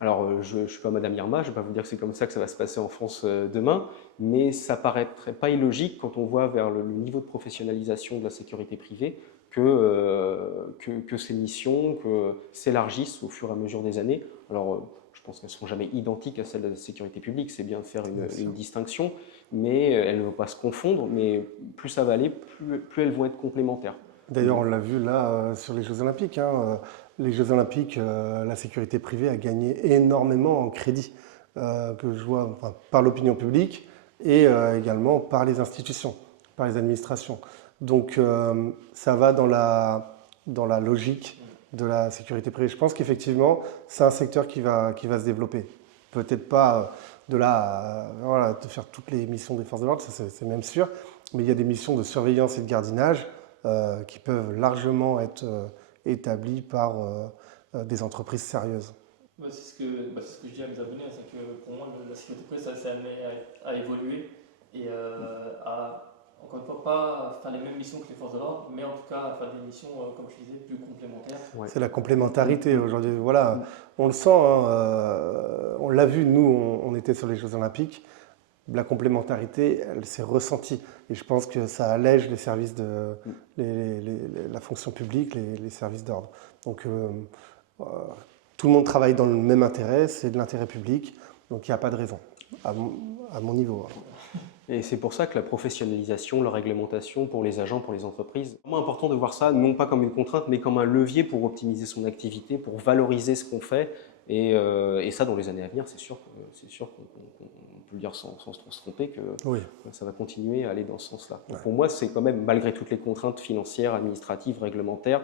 alors, je ne suis pas Madame Irma, je ne vais pas vous dire que c'est comme ça que ça va se passer en France demain, mais ça paraîtrait pas illogique quand on voit vers le niveau de professionnalisation de la sécurité privée que ces missions s'élargissent au fur et à mesure des années. Alors, je pense qu'elles ne seront jamais identiques à celles de la sécurité publique, c'est bien de faire une distinction, mais elles ne vont pas se confondre, mais plus ça va aller, plus elles vont être complémentaires. D'ailleurs, on l'a vu là sur les Jeux Olympiques. Les Jeux Olympiques, la sécurité privée a gagné énormément en crédit, que je vois par l'opinion publique et également par les institutions, par les administrations. Donc ça va dans la logique de la sécurité privée. Je pense qu'effectivement, c'est un secteur qui va se développer. Peut-être pas de là à de faire toutes les missions des forces de l'ordre, c'est même sûr, mais il y a des missions de surveillance et de gardiennage qui peuvent largement être établies par des entreprises sérieuses. C'est ce que je dis à mes abonnés, c'est que pour moi, la sécurité privée, ça s'est amené à évoluer et encore une fois, pas faire les mêmes missions que les forces de l'ordre, mais en tout cas faire des missions, comme je disais, plus complémentaires. Ouais. C'est la complémentarité aujourd'hui. Voilà, on le sent, on l'a vu, nous, on était sur les Jeux Olympiques. La complémentarité, elle s'est ressentie. Et je pense que ça allège les services la fonction publique, les services d'ordre. Donc, tout le monde travaille dans le même intérêt, c'est de l'intérêt public. Donc, il n'y a pas de raison, à mon niveau. Et c'est pour ça que la professionnalisation, la réglementation pour les agents, pour les entreprises, c'est vraiment important de voir ça, non pas comme une contrainte, mais comme un levier pour optimiser son activité, pour valoriser ce qu'on fait. Et ça, dans les années à venir, c'est sûr qu'on peut le dire sans se tromper que ça va continuer à aller dans ce sens-là. Ouais. Pour moi, c'est quand même, malgré toutes les contraintes financières, administratives, réglementaires,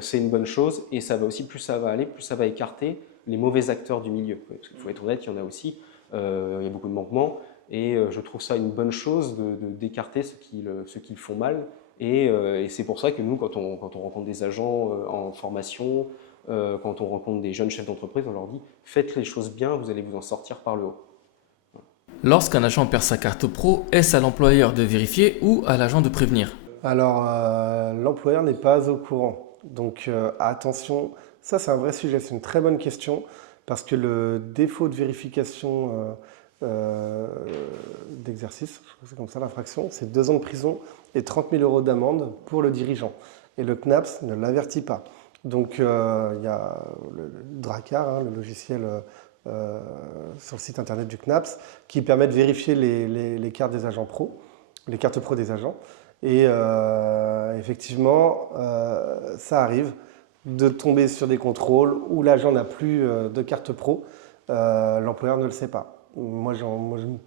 c'est une bonne chose. Et ça va aussi, plus ça va aller, plus ça va écarter les mauvais acteurs du milieu. Parce qu'il faut être honnête, il y en a aussi, il y a beaucoup de manquements. Et je trouve ça une bonne chose d'écarter ceux qui le font mal. Et c'est pour ça que nous, quand on rencontre des agents en formation, quand on rencontre des jeunes chefs d'entreprise, on leur dit « faites les choses bien, vous allez vous en sortir par le haut ». Lorsqu'un agent perd sa carte pro, est-ce à l'employeur de vérifier ou à l'agent de prévenir? Alors, l'employeur n'est pas au courant. Donc attention, ça c'est un vrai sujet, c'est une très bonne question, parce que le défaut de vérification d'exercice, je crois que c'est comme ça l'infraction, c'est 2 ans de prison et 30 000 € d'amende pour le dirigeant. Et le CNAPS ne l'avertit pas. Donc il y a le Dracar, le logiciel sur le site internet du CNAPS, qui permet de vérifier les cartes des agents pro, les cartes pro des agents. Et effectivement, ça arrive de tomber sur des contrôles où l'agent n'a plus de carte pro. l'employeur ne le sait pas.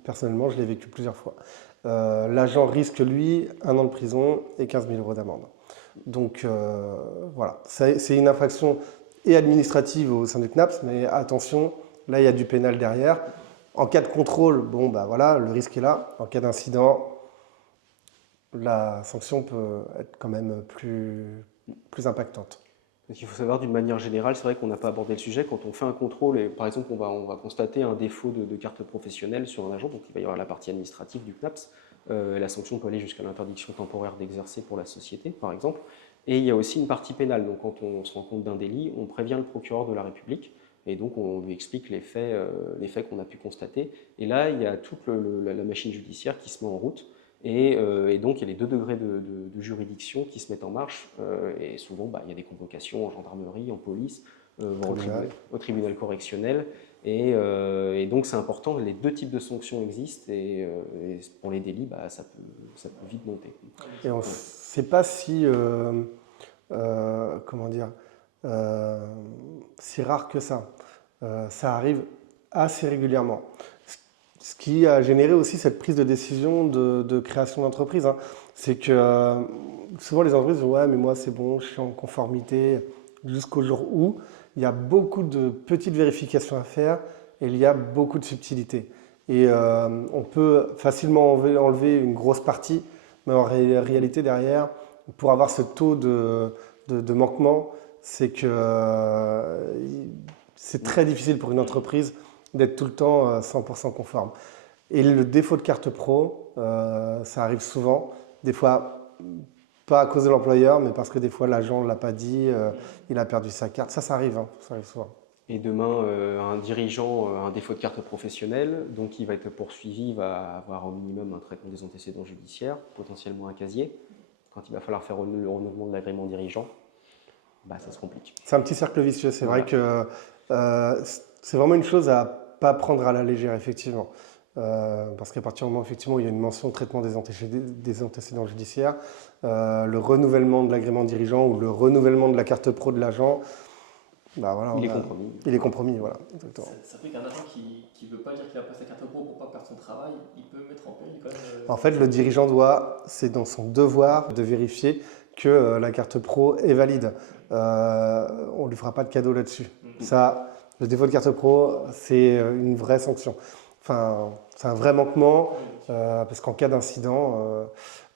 Personnellement, je l'ai vécu plusieurs fois. L'agent risque, lui, 1 an de prison et 15 000 € d'amende. Donc voilà, c'est une infraction et administrative au sein du CNAPS, mais attention, là il y a du pénal derrière. En cas de contrôle, bon bah voilà, le risque est là. En cas d'incident, la sanction peut être quand même plus impactante. Donc, il faut savoir d'une manière générale, c'est vrai qu'on n'a pas abordé le sujet, quand on fait un contrôle et par exemple on va constater un défaut de carte professionnelle sur un agent, donc il va y avoir la partie administrative du CNAPS, la sanction peut aller jusqu'à l'interdiction temporaire d'exercer pour la société par exemple, et il y a aussi une partie pénale, donc quand on se rend compte d'un délit, on prévient le procureur de la République et donc on lui explique les faits qu'on a pu constater, et là il y a toute la machine judiciaire qui se met en route. Et donc, il y a les 2 degrés de juridiction qui se mettent en marche. Et souvent, il y a des convocations en gendarmerie, en police, au tribunal correctionnel. Et donc, c'est important, les 2 types de sanctions existent. Et pour les délits, ça peut vite monter. Et on ne sait pas si, comment dire, si rare que ça. Ça arrive assez régulièrement. Ce qui a généré aussi cette prise de décision de création d'entreprise, hein. C'est que souvent les entreprises disent ouais mais moi c'est bon, je suis en conformité jusqu'au jour où il y a beaucoup de petites vérifications à faire et il y a beaucoup de subtilités. Et on peut facilement enlever une grosse partie, mais en réalité derrière, pour avoir ce taux de manquement, c'est que c'est très difficile pour une entreprise d'être tout le temps 100% conforme. Et le défaut de carte pro, ça arrive souvent, des fois pas à cause de l'employeur, mais parce que des fois l'agent ne l'a pas dit, il a perdu sa carte, ça arrive, hein, ça arrive souvent. Et demain, un dirigeant a un défaut de carte professionnelle, donc il va être poursuivi, il va avoir au minimum un traitement des antécédents judiciaires, potentiellement un casier. Quand il va falloir faire le renouvellement de l'agrément dirigeant, ça se complique. C'est un petit cercle vicieux, c'est vrai que c'est vraiment une chose à pas prendre à la légère, effectivement. Parce qu'à partir du moment effectivement, où il y a une mention de traitement des antécédents judiciaires, le renouvellement de l'agrément dirigeant ou le renouvellement de la carte pro de l'agent, voilà, il est compromis. Il est compromis, voilà, exactement. Ça fait qu'un agent qui ne veut pas dire qu'il a pas sa carte pro pour ne pas perdre son travail, il peut mettre en péril quand même. En fait, le dirigeant c'est dans son devoir de vérifier que la carte pro est valide. On ne lui fera pas de cadeau là-dessus. Ça, le défaut de carte pro, c'est une vraie sanction. Enfin, c'est un vrai manquement, parce qu'en cas d'incident,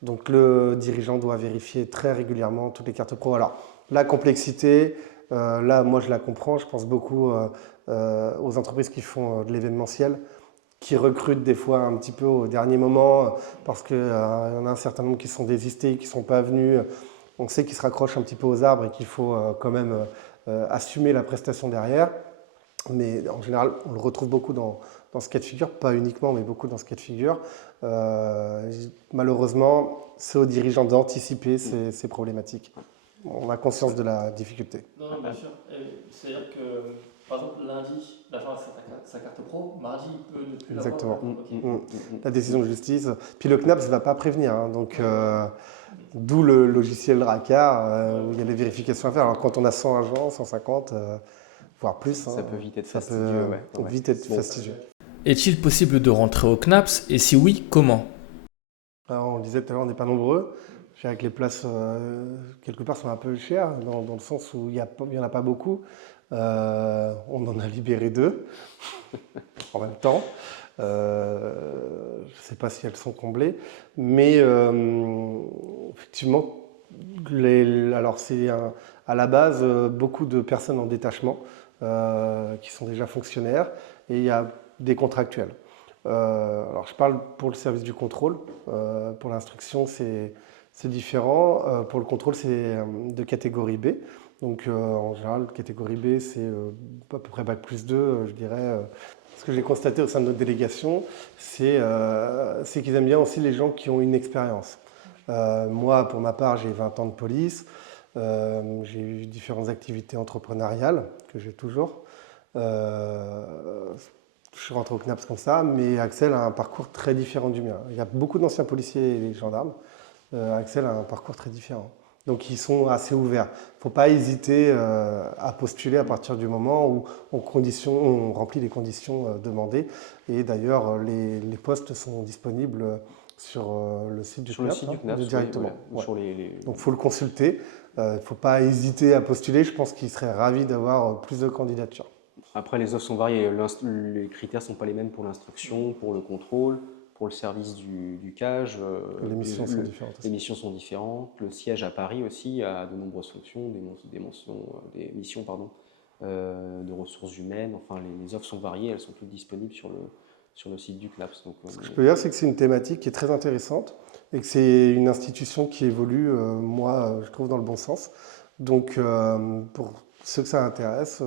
donc le dirigeant doit vérifier très régulièrement toutes les cartes pro. Alors, la complexité, là, moi, je la comprends. Je pense beaucoup aux entreprises qui font de l'événementiel, qui recrutent des fois un petit peu au dernier moment, parce qu'il y en a un certain nombre qui sont désistés, qui ne sont pas venus. On sait qu'ils se raccrochent un petit peu aux arbres et qu'il faut quand même assumer la prestation derrière. Mais en général, on le retrouve beaucoup dans ce cas de figure, pas uniquement, mais beaucoup dans ce cas de figure. Malheureusement, c'est aux dirigeants d'anticiper ces problématiques. On a conscience de la difficulté. Non, bien sûr. C'est-à-dire que, par exemple, lundi, l'agent a sa carte pro, mardi, il peut ne plus l'avoir. Exactement. Okay. La décision de justice. Puis le CNAPS ne va pas prévenir, hein, donc d'où le logiciel Dracar, où il y a des vérifications à faire. Alors quand on a 100 agents, 150, voire plus, ça peut vite être fastidieux. Est-il possible de rentrer au CNAPS, et si oui, comment? Alors, on le disait tout à l'heure, on n'est pas nombreux. Je dirais que les places, quelque part, sont un peu chères, dans le sens où il n'y en a pas beaucoup. On en a libéré 2 en même temps. Je ne sais pas si elles sont comblées, mais effectivement, alors c'est à la base beaucoup de personnes en détachement qui sont déjà fonctionnaires, et il y a des contractuels. Alors je parle pour le service du contrôle, pour l'instruction c'est différent, pour le contrôle c'est de catégorie B. Donc en général, catégorie B, c'est à peu près Bac+2, je dirais. Ce que j'ai constaté au sein de notre délégation, c'est qu'ils aiment bien aussi les gens qui ont une expérience. Moi, pour ma part, j'ai 20 ans de police, j'ai eu différentes activités entrepreneuriales, que j'ai toujours. Je suis rentré au CNAPS comme ça, mais Axel a un parcours très différent du mien. Il y a beaucoup d'anciens policiers et gendarmes. Axel a un parcours très différent. Donc ils sont assez ouverts. Il ne faut pas hésiter à postuler à partir du moment où on remplit les conditions demandées. Et d'ailleurs, les postes sont disponibles sur le site du Sur le CNAPS, site du CNAPS, oui, directement. ouais, Ouais. sur Donc il faut le consulter. Il ne faut pas hésiter à postuler. Je pense qu'il serait ravi d'avoir plus de candidatures. Après, les offres sont variées. Les critères ne sont pas les mêmes pour l'instruction, pour le contrôle, pour le service du CAGE. Les missions sont différentes Les aussi. missions sont différentes. Le siège à Paris aussi a de nombreuses fonctions, des missions pardon, de ressources humaines. Enfin, les offres sont variées, elles sont toutes disponibles sur le site du CNAPS. Donc, Ce que je peux dire, c'est que c'est une thématique qui est très intéressante et que c'est une institution qui évolue, je trouve, dans le bon sens. Donc, pour ceux que ça intéresse,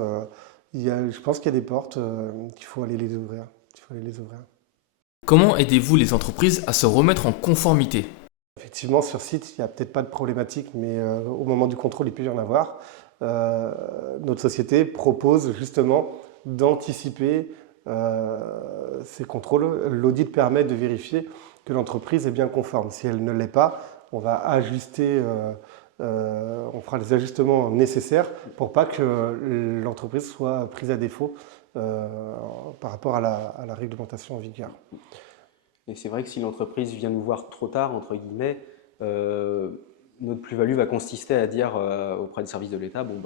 je pense qu'il y a des portes qu'il faut aller les ouvrir. Comment aidez-vous les entreprises à se remettre en conformité? Effectivement, sur site, il n'y a peut-être pas de problématique, mais au moment du contrôle, il peut y en avoir. Notre société propose justement d'anticiper ces contrôles. L'audit permet de vérifier que l'entreprise est bien conforme. Si elle ne l'est pas, on va ajuster, on fera les ajustements nécessaires pour pas que l'entreprise soit prise à défaut par rapport à la réglementation en vigueur. Et c'est vrai que si l'entreprise vient nous voir trop tard, entre guillemets, notre plus-value va consister à dire auprès des services de l'État, bon,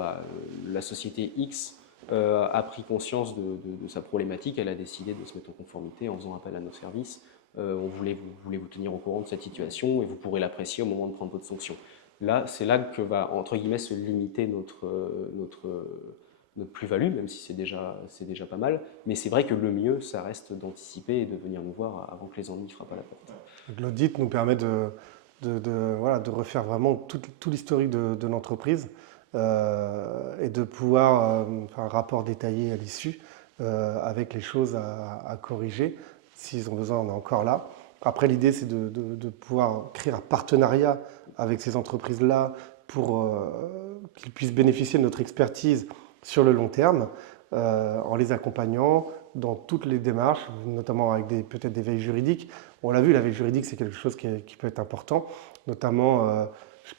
la société X a pris conscience de sa problématique, elle a décidé de se mettre en conformité en faisant appel à nos services. On voulait vous tenir au courant de cette situation et vous pourrez l'apprécier au moment de prendre votre sanction. Là, c'est là que va, entre guillemets, se limiter notre plus-value, même si c'est déjà pas mal. Mais c'est vrai que le mieux, ça reste d'anticiper et de venir nous voir avant que les ennuis frappent à la porte. L'audit nous permet de refaire vraiment tout l'historique de l'entreprise et de pouvoir faire un rapport détaillé à l'issue avec les choses à corriger. S'ils ont besoin, on est encore là. Après, l'idée, c'est de pouvoir créer un partenariat avec ces entreprises-là pour qu'ils puissent bénéficier de notre expertise sur le long terme, en les accompagnant dans toutes les démarches, notamment avec peut-être des veilles juridiques. On l'a vu, la veille juridique, c'est quelque chose qui peut être important, notamment,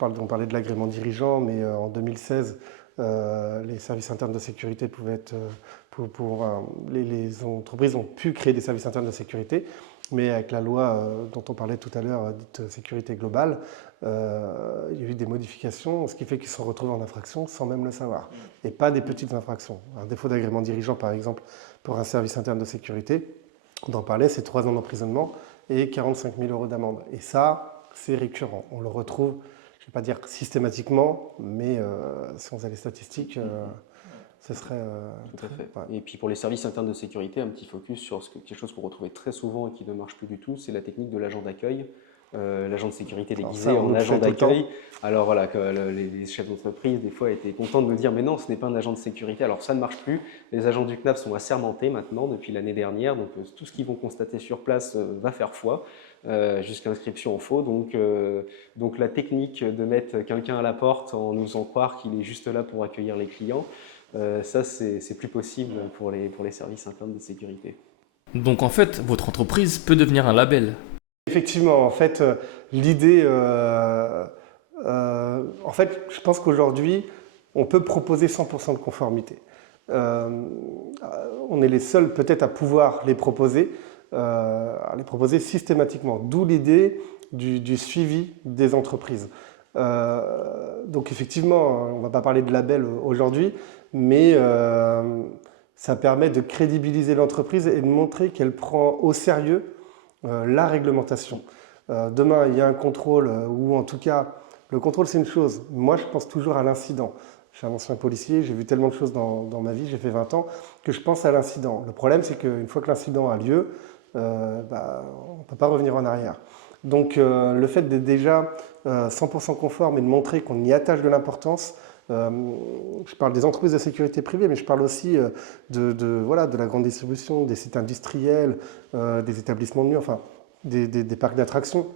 on parlait de l'agrément dirigeant, mais en 2016, les services internes de sécurité pouvaient être, les entreprises ont pu créer des services internes de sécurité, mais avec la loi dont on parlait tout à l'heure, dite sécurité globale, il y a eu des modifications, ce qui fait qu'ils se sont retrouvés en infraction sans même le savoir. Et pas des petites infractions. Un défaut d'agrément dirigeant, par exemple, pour un service interne de sécurité, on en parlait, c'est 3 ans d'emprisonnement et 45 000 € d'amende. Et ça, c'est récurrent. On le retrouve, je ne vais pas dire systématiquement, mais si on faisait les statistiques, ce serait... Tout à fait. Ouais. Et puis pour les services internes de sécurité, un petit focus sur quelque chose qu'on retrouvait très souvent et qui ne marche plus du tout, c'est la technique de l'agent d'accueil. L'agent de sécurité déguisé en agent d'accueil. Alors voilà, que les chefs d'entreprise, des fois, étaient contents de me dire « mais non, ce n'est pas un agent de sécurité ». Alors ça ne marche plus. Les agents du CNAPS sont assermentés maintenant, depuis l'année dernière. Donc tout ce qu'ils vont constater sur place va faire foi, jusqu'à inscription en faux. Donc la technique de mettre quelqu'un à la porte en nous faisant croire qu'il est juste là pour accueillir les clients, ça, c'est plus possible pour les services internes de sécurité. Donc en fait, votre entreprise peut devenir un label. Effectivement, en fait, l'idée, en fait, je pense qu'aujourd'hui, on peut proposer 100% de conformité. On est les seuls peut-être à pouvoir les proposer systématiquement, d'où l'idée du suivi des entreprises. Donc effectivement, on ne va pas parler de label aujourd'hui, mais ça permet de crédibiliser l'entreprise et de montrer qu'elle prend au sérieux la réglementation. Demain, il y a un contrôle, ou en tout cas, le contrôle c'est une chose. Moi, je pense toujours à l'incident. Je suis un ancien policier, j'ai vu tellement de choses dans ma vie, j'ai fait 20 ans, que je pense à l'incident. Le problème, c'est qu'une fois que l'incident a lieu, on ne peut pas revenir en arrière. Donc, le fait d'être déjà 100% conforme et de montrer qu'on y attache de l'importance, je parle des entreprises de sécurité privée, mais je parle aussi de la grande distribution, des sites industriels, des établissements de nuit, enfin des parcs d'attractions.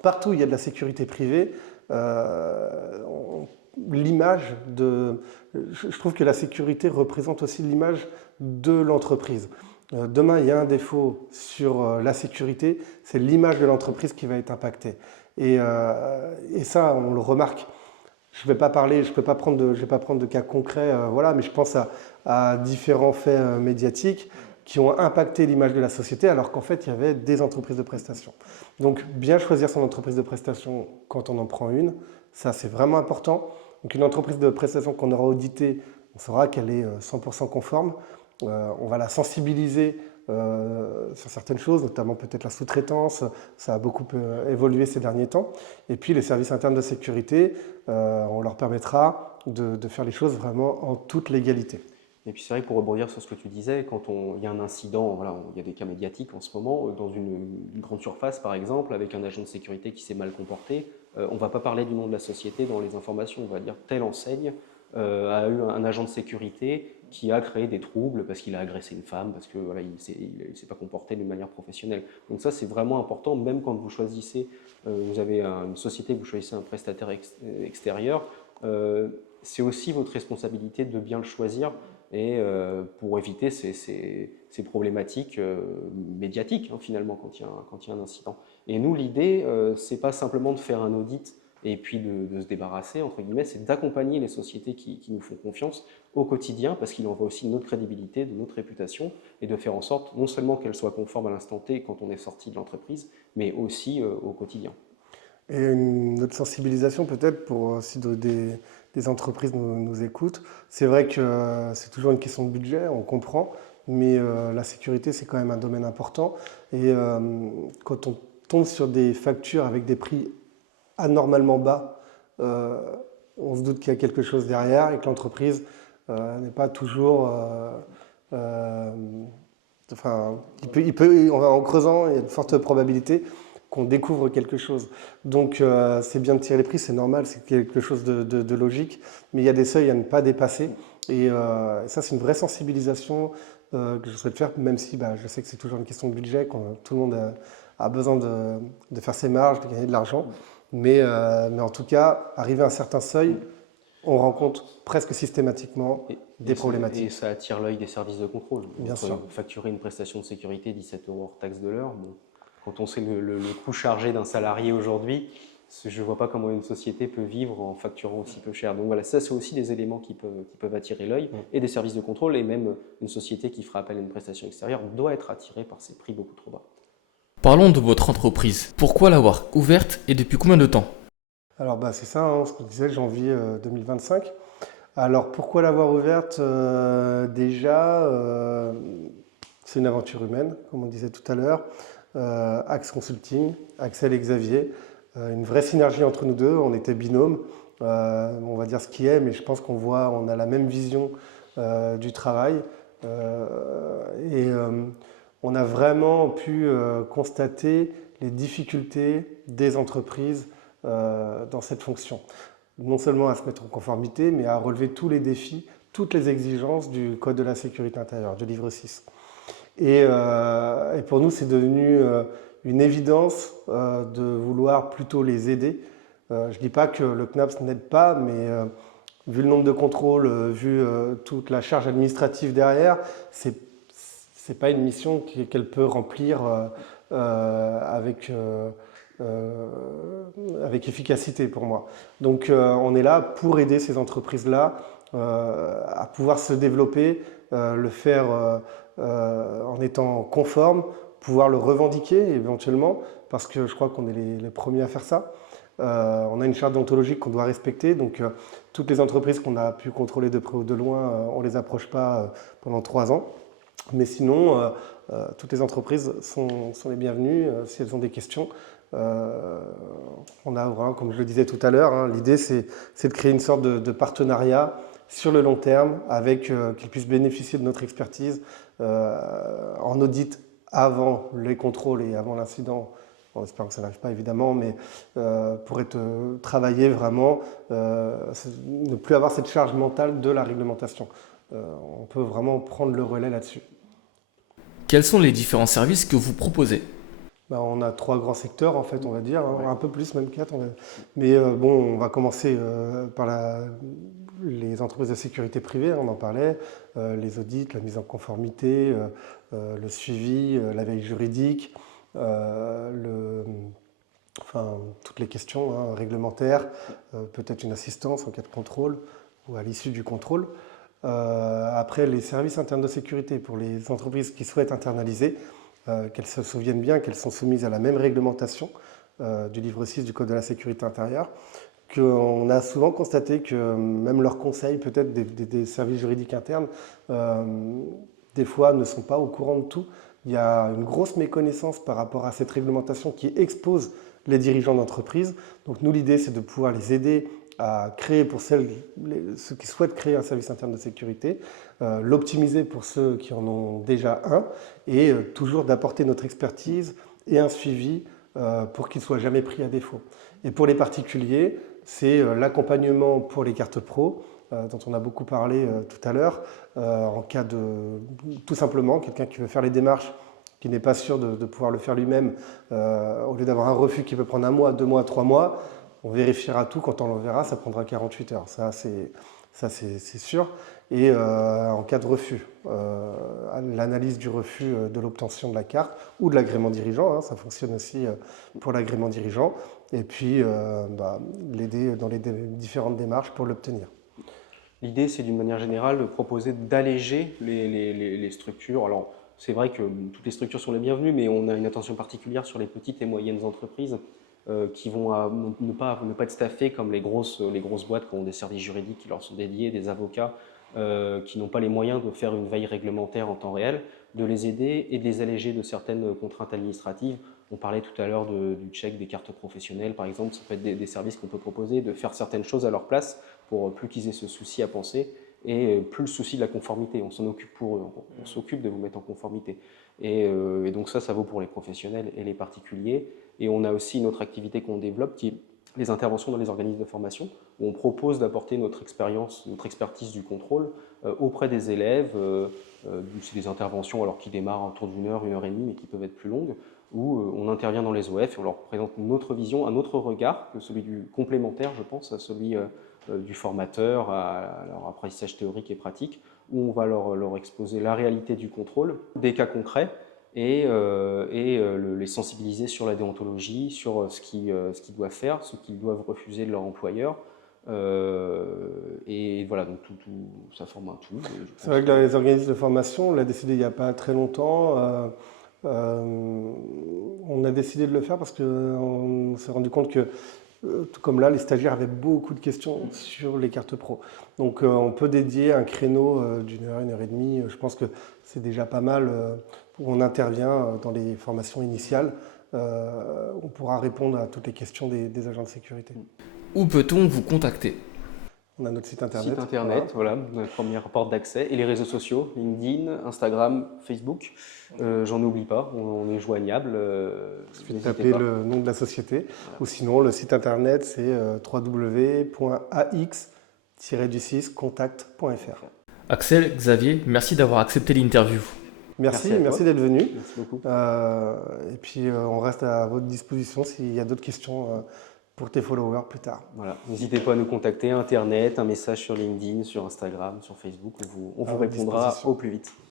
Partout où il y a de la sécurité privée, l'image je trouve que la sécurité représente aussi l'image de l'entreprise. Demain, il y a un défaut sur la sécurité, c'est l'image de l'entreprise qui va être impactée. Et ça, on le remarque. je vais pas parler, je peux pas prendre je vais pas prendre de cas concrets, voilà, mais je pense à différents faits médiatiques qui ont impacté l'image de la société alors qu'en fait il y avait des entreprises de prestations. Donc bien choisir son entreprise de prestation quand on en prend une, ça c'est vraiment important. Donc une entreprise de prestation qu'on aura auditée, on saura qu'elle est 100% conforme. On va la sensibiliser sur certaines choses, notamment peut-être la sous-traitance, ça a beaucoup évolué ces derniers temps. Et puis les services internes de sécurité, on leur permettra de faire les choses vraiment en toute légalité. Et puis c'est vrai que pour rebondir sur ce que tu disais, quand il y a un incident, voilà, il y a des cas médiatiques en ce moment, dans une grande surface par exemple, avec un agent de sécurité qui s'est mal comporté, on ne va pas parler du nom de la société dans les informations, on va dire telle enseigne a eu un agent de sécurité qui a créé des troubles parce qu'il a agressé une femme, parce que voilà, il ne s'est pas comporté d'une manière professionnelle. Donc ça c'est vraiment important, même quand vous choisissez, vous avez une société, vous choisissez un prestataire extérieur, c'est aussi votre responsabilité de bien le choisir et pour éviter ces problématiques médiatiques finalement quand il y a un incident. Et nous l'idée c'est pas simplement de faire un audit et puis de se débarrasser entre guillemets, c'est d'accompagner les sociétés qui nous font confiance au quotidien parce qu'il en va aussi de notre crédibilité, de notre réputation et de faire en sorte non seulement qu'elles soient conformes à l'instant T quand on est sorti de l'entreprise, mais aussi au quotidien. Et une autre sensibilisation peut-être pour si des entreprises nous écoutent. C'est vrai que c'est toujours une question de budget, on comprend, mais la sécurité c'est quand même un domaine important. Et quand on tombe sur des factures avec des prix anormalement bas, on se doute qu'il y a quelque chose derrière et que l'entreprise n'est pas toujours... enfin, en creusant, il y a de fortes probabilités qu'on découvre quelque chose. Donc c'est bien de tirer les prix, c'est normal, c'est quelque chose de logique, mais il y a des seuils à ne pas dépasser. Et ça, c'est une vraie sensibilisation que je souhaite faire, même si je sais que c'est toujours une question de budget, quand tout le monde a besoin de faire ses marges, de gagner de l'argent. Mais en tout cas, arrivé à un certain seuil, on rencontre presque systématiquement des problématiques. Et ça attire l'œil des services de contrôle. Bien sûr. Facturer une prestation de sécurité 17 € hors taxe de l'heure, bon, quand on sait le coût chargé d'un salarié aujourd'hui, je ne vois pas comment une société peut vivre en facturant aussi peu cher. Donc voilà, ça c'est aussi des éléments qui peuvent attirer l'œil et des services de contrôle, et même une société qui fera appel à une prestation extérieure doit être attirée par ces prix beaucoup trop bas. Parlons de votre entreprise. Pourquoi l'avoir ouverte et depuis combien de temps? Alors c'est ça, ce qu'on disait, janvier 2025. Alors pourquoi l'avoir ouverte déjà, c'est une aventure humaine, comme on disait tout à l'heure. Axe Consulting, Axel et Xavier, une vraie synergie entre nous deux, on était binômes, on va dire ce qui est, mais je pense on a la même vision du travail et on a vraiment pu constater les difficultés des entreprises dans cette fonction. Non seulement à se mettre en conformité, mais à relever tous les défis, toutes les exigences du Code de la sécurité intérieure, du livre 6. Et pour nous, c'est devenu une évidence de vouloir plutôt les aider. Je ne dis pas que le CNAPS n'aide pas, mais vu le nombre de contrôles, vu toute la charge administrative derrière, c'est pas une mission qu'elle peut remplir avec efficacité pour moi. Donc on est là pour aider ces entreprises-là à pouvoir se développer, le faire en étant conforme, pouvoir le revendiquer éventuellement, parce que je crois qu'on est les premiers à faire ça. On a une charte déontologique qu'on doit respecter, donc toutes les entreprises qu'on a pu contrôler de près ou de loin, on ne les approche pas pendant 3 ans. Mais sinon, toutes les entreprises sont les bienvenues si elles ont des questions. On a, comme je le disais tout à l'heure, l'idée c'est de créer une sorte de partenariat sur le long terme avec qu'ils puissent bénéficier de notre expertise en audit avant les contrôles et avant l'incident. On espère que ça n'arrive pas évidemment, mais pour travailler vraiment, ne plus avoir cette charge mentale de la réglementation. On peut vraiment prendre le relais là-dessus. Quels sont les différents services que vous proposez? On a 3 grands secteurs en fait, on va dire, un peu plus, même 4. Mais on va commencer par les entreprises de sécurité privée, on en parlait, les audits, la mise en conformité, le suivi, la veille juridique, enfin toutes les questions réglementaires, peut-être une assistance en cas de contrôle ou à l'issue du contrôle. Après, les services internes de sécurité pour les entreprises qui souhaitent internaliser, qu'elles se souviennent bien qu'elles sont soumises à la même réglementation du livre 6 du Code de la sécurité intérieure, qu'on a souvent constaté que même leurs conseils, peut-être des services juridiques internes, des fois ne sont pas au courant de tout. Il y a une grosse méconnaissance par rapport à cette réglementation qui expose les dirigeants d'entreprise. Donc nous, l'idée, c'est de pouvoir les aider à créer pour ceux qui souhaitent créer un service interne de sécurité, l'optimiser pour ceux qui en ont déjà un, et toujours d'apporter notre expertise et un suivi pour qu'ils ne soient jamais pris à défaut. Et pour les particuliers, c'est l'accompagnement pour les cartes pro, dont on a beaucoup parlé tout à l'heure, en cas de, tout simplement, quelqu'un qui veut faire les démarches, qui n'est pas sûr de pouvoir le faire lui-même, au lieu d'avoir un refus qui peut prendre 1 mois, 2 mois, 3 mois, on vérifiera tout, quand on l'enverra, ça prendra 48 heures, ça c'est sûr. Et en cas de refus, l'analyse du refus de l'obtention de la carte ou de l'agrément dirigeant, ça fonctionne aussi pour l'agrément dirigeant, et puis l'aider dans les différentes démarches pour l'obtenir. L'idée, c'est d'une manière générale de proposer d'alléger les structures. Alors, c'est vrai que toutes les structures sont les bienvenues, mais on a une attention particulière sur les petites et moyennes entreprises qui vont ne pas être staffées comme les grosses boîtes qui ont des services juridiques qui leur sont dédiés, des avocats qui n'ont pas les moyens de faire une veille réglementaire en temps réel, de les aider et de les alléger de certaines contraintes administratives. On parlait tout à l'heure du check des cartes professionnelles, par exemple. Ça peut être des services qu'on peut proposer, de faire certaines choses à leur place pour plus qu'ils aient ce souci à penser et plus le souci de la conformité. On s'en occupe pour eux, on s'occupe de vous mettre en conformité. Et donc ça vaut pour les professionnels et les particuliers. Et on a aussi une autre activité qu'on développe qui est les interventions dans les organismes de formation, où on propose d'apporter notre expérience, notre expertise du contrôle auprès des élèves. C'est des interventions alors qui démarrent autour d'1 heure, 1 heure et demie, mais qui peuvent être plus longues, où on intervient dans les OF et on leur présente une autre vision, un autre regard que celui du complémentaire, je pense, à celui du formateur, à leur apprentissage théorique et pratique, où on va leur exposer la réalité du contrôle, des cas concrets, et les sensibiliser sur la déontologie, sur ce qu'ils doivent faire, ce qu'ils doivent refuser de leur employeur. Et voilà, donc ça forme un tout. C'est vrai que dans les organismes de formation, on l'a décidé il n'y a pas très longtemps. On a décidé de le faire parce qu'on s'est rendu compte que, tout comme là, les stagiaires avaient beaucoup de questions sur les cartes pro. Donc on peut dédier un créneau d'1 heure, 1 heure et demie. Je pense que c'est déjà pas mal. Où on intervient dans les formations initiales. On pourra répondre à toutes les questions des agents de sécurité. Où peut-on vous contacter? On a notre site internet. Site internet, voilà, notre première porte d'accès. Et les réseaux sociaux, LinkedIn, Instagram, Facebook. J'en oublie pas, on est joignable. Il suffit de taper le nom de la société. Voilà. Ou sinon, le site internet, c'est www.ax-contact.fr. Axel, Xavier, merci d'avoir accepté l'interview. Merci d'être venu. Merci beaucoup. Et puis, on reste à votre disposition s'il y a d'autres questions pour tes followers plus tard. Voilà. N'hésitez pas à nous contacter, Internet, un message sur LinkedIn, sur Instagram, sur Facebook. On vous répondra au plus vite.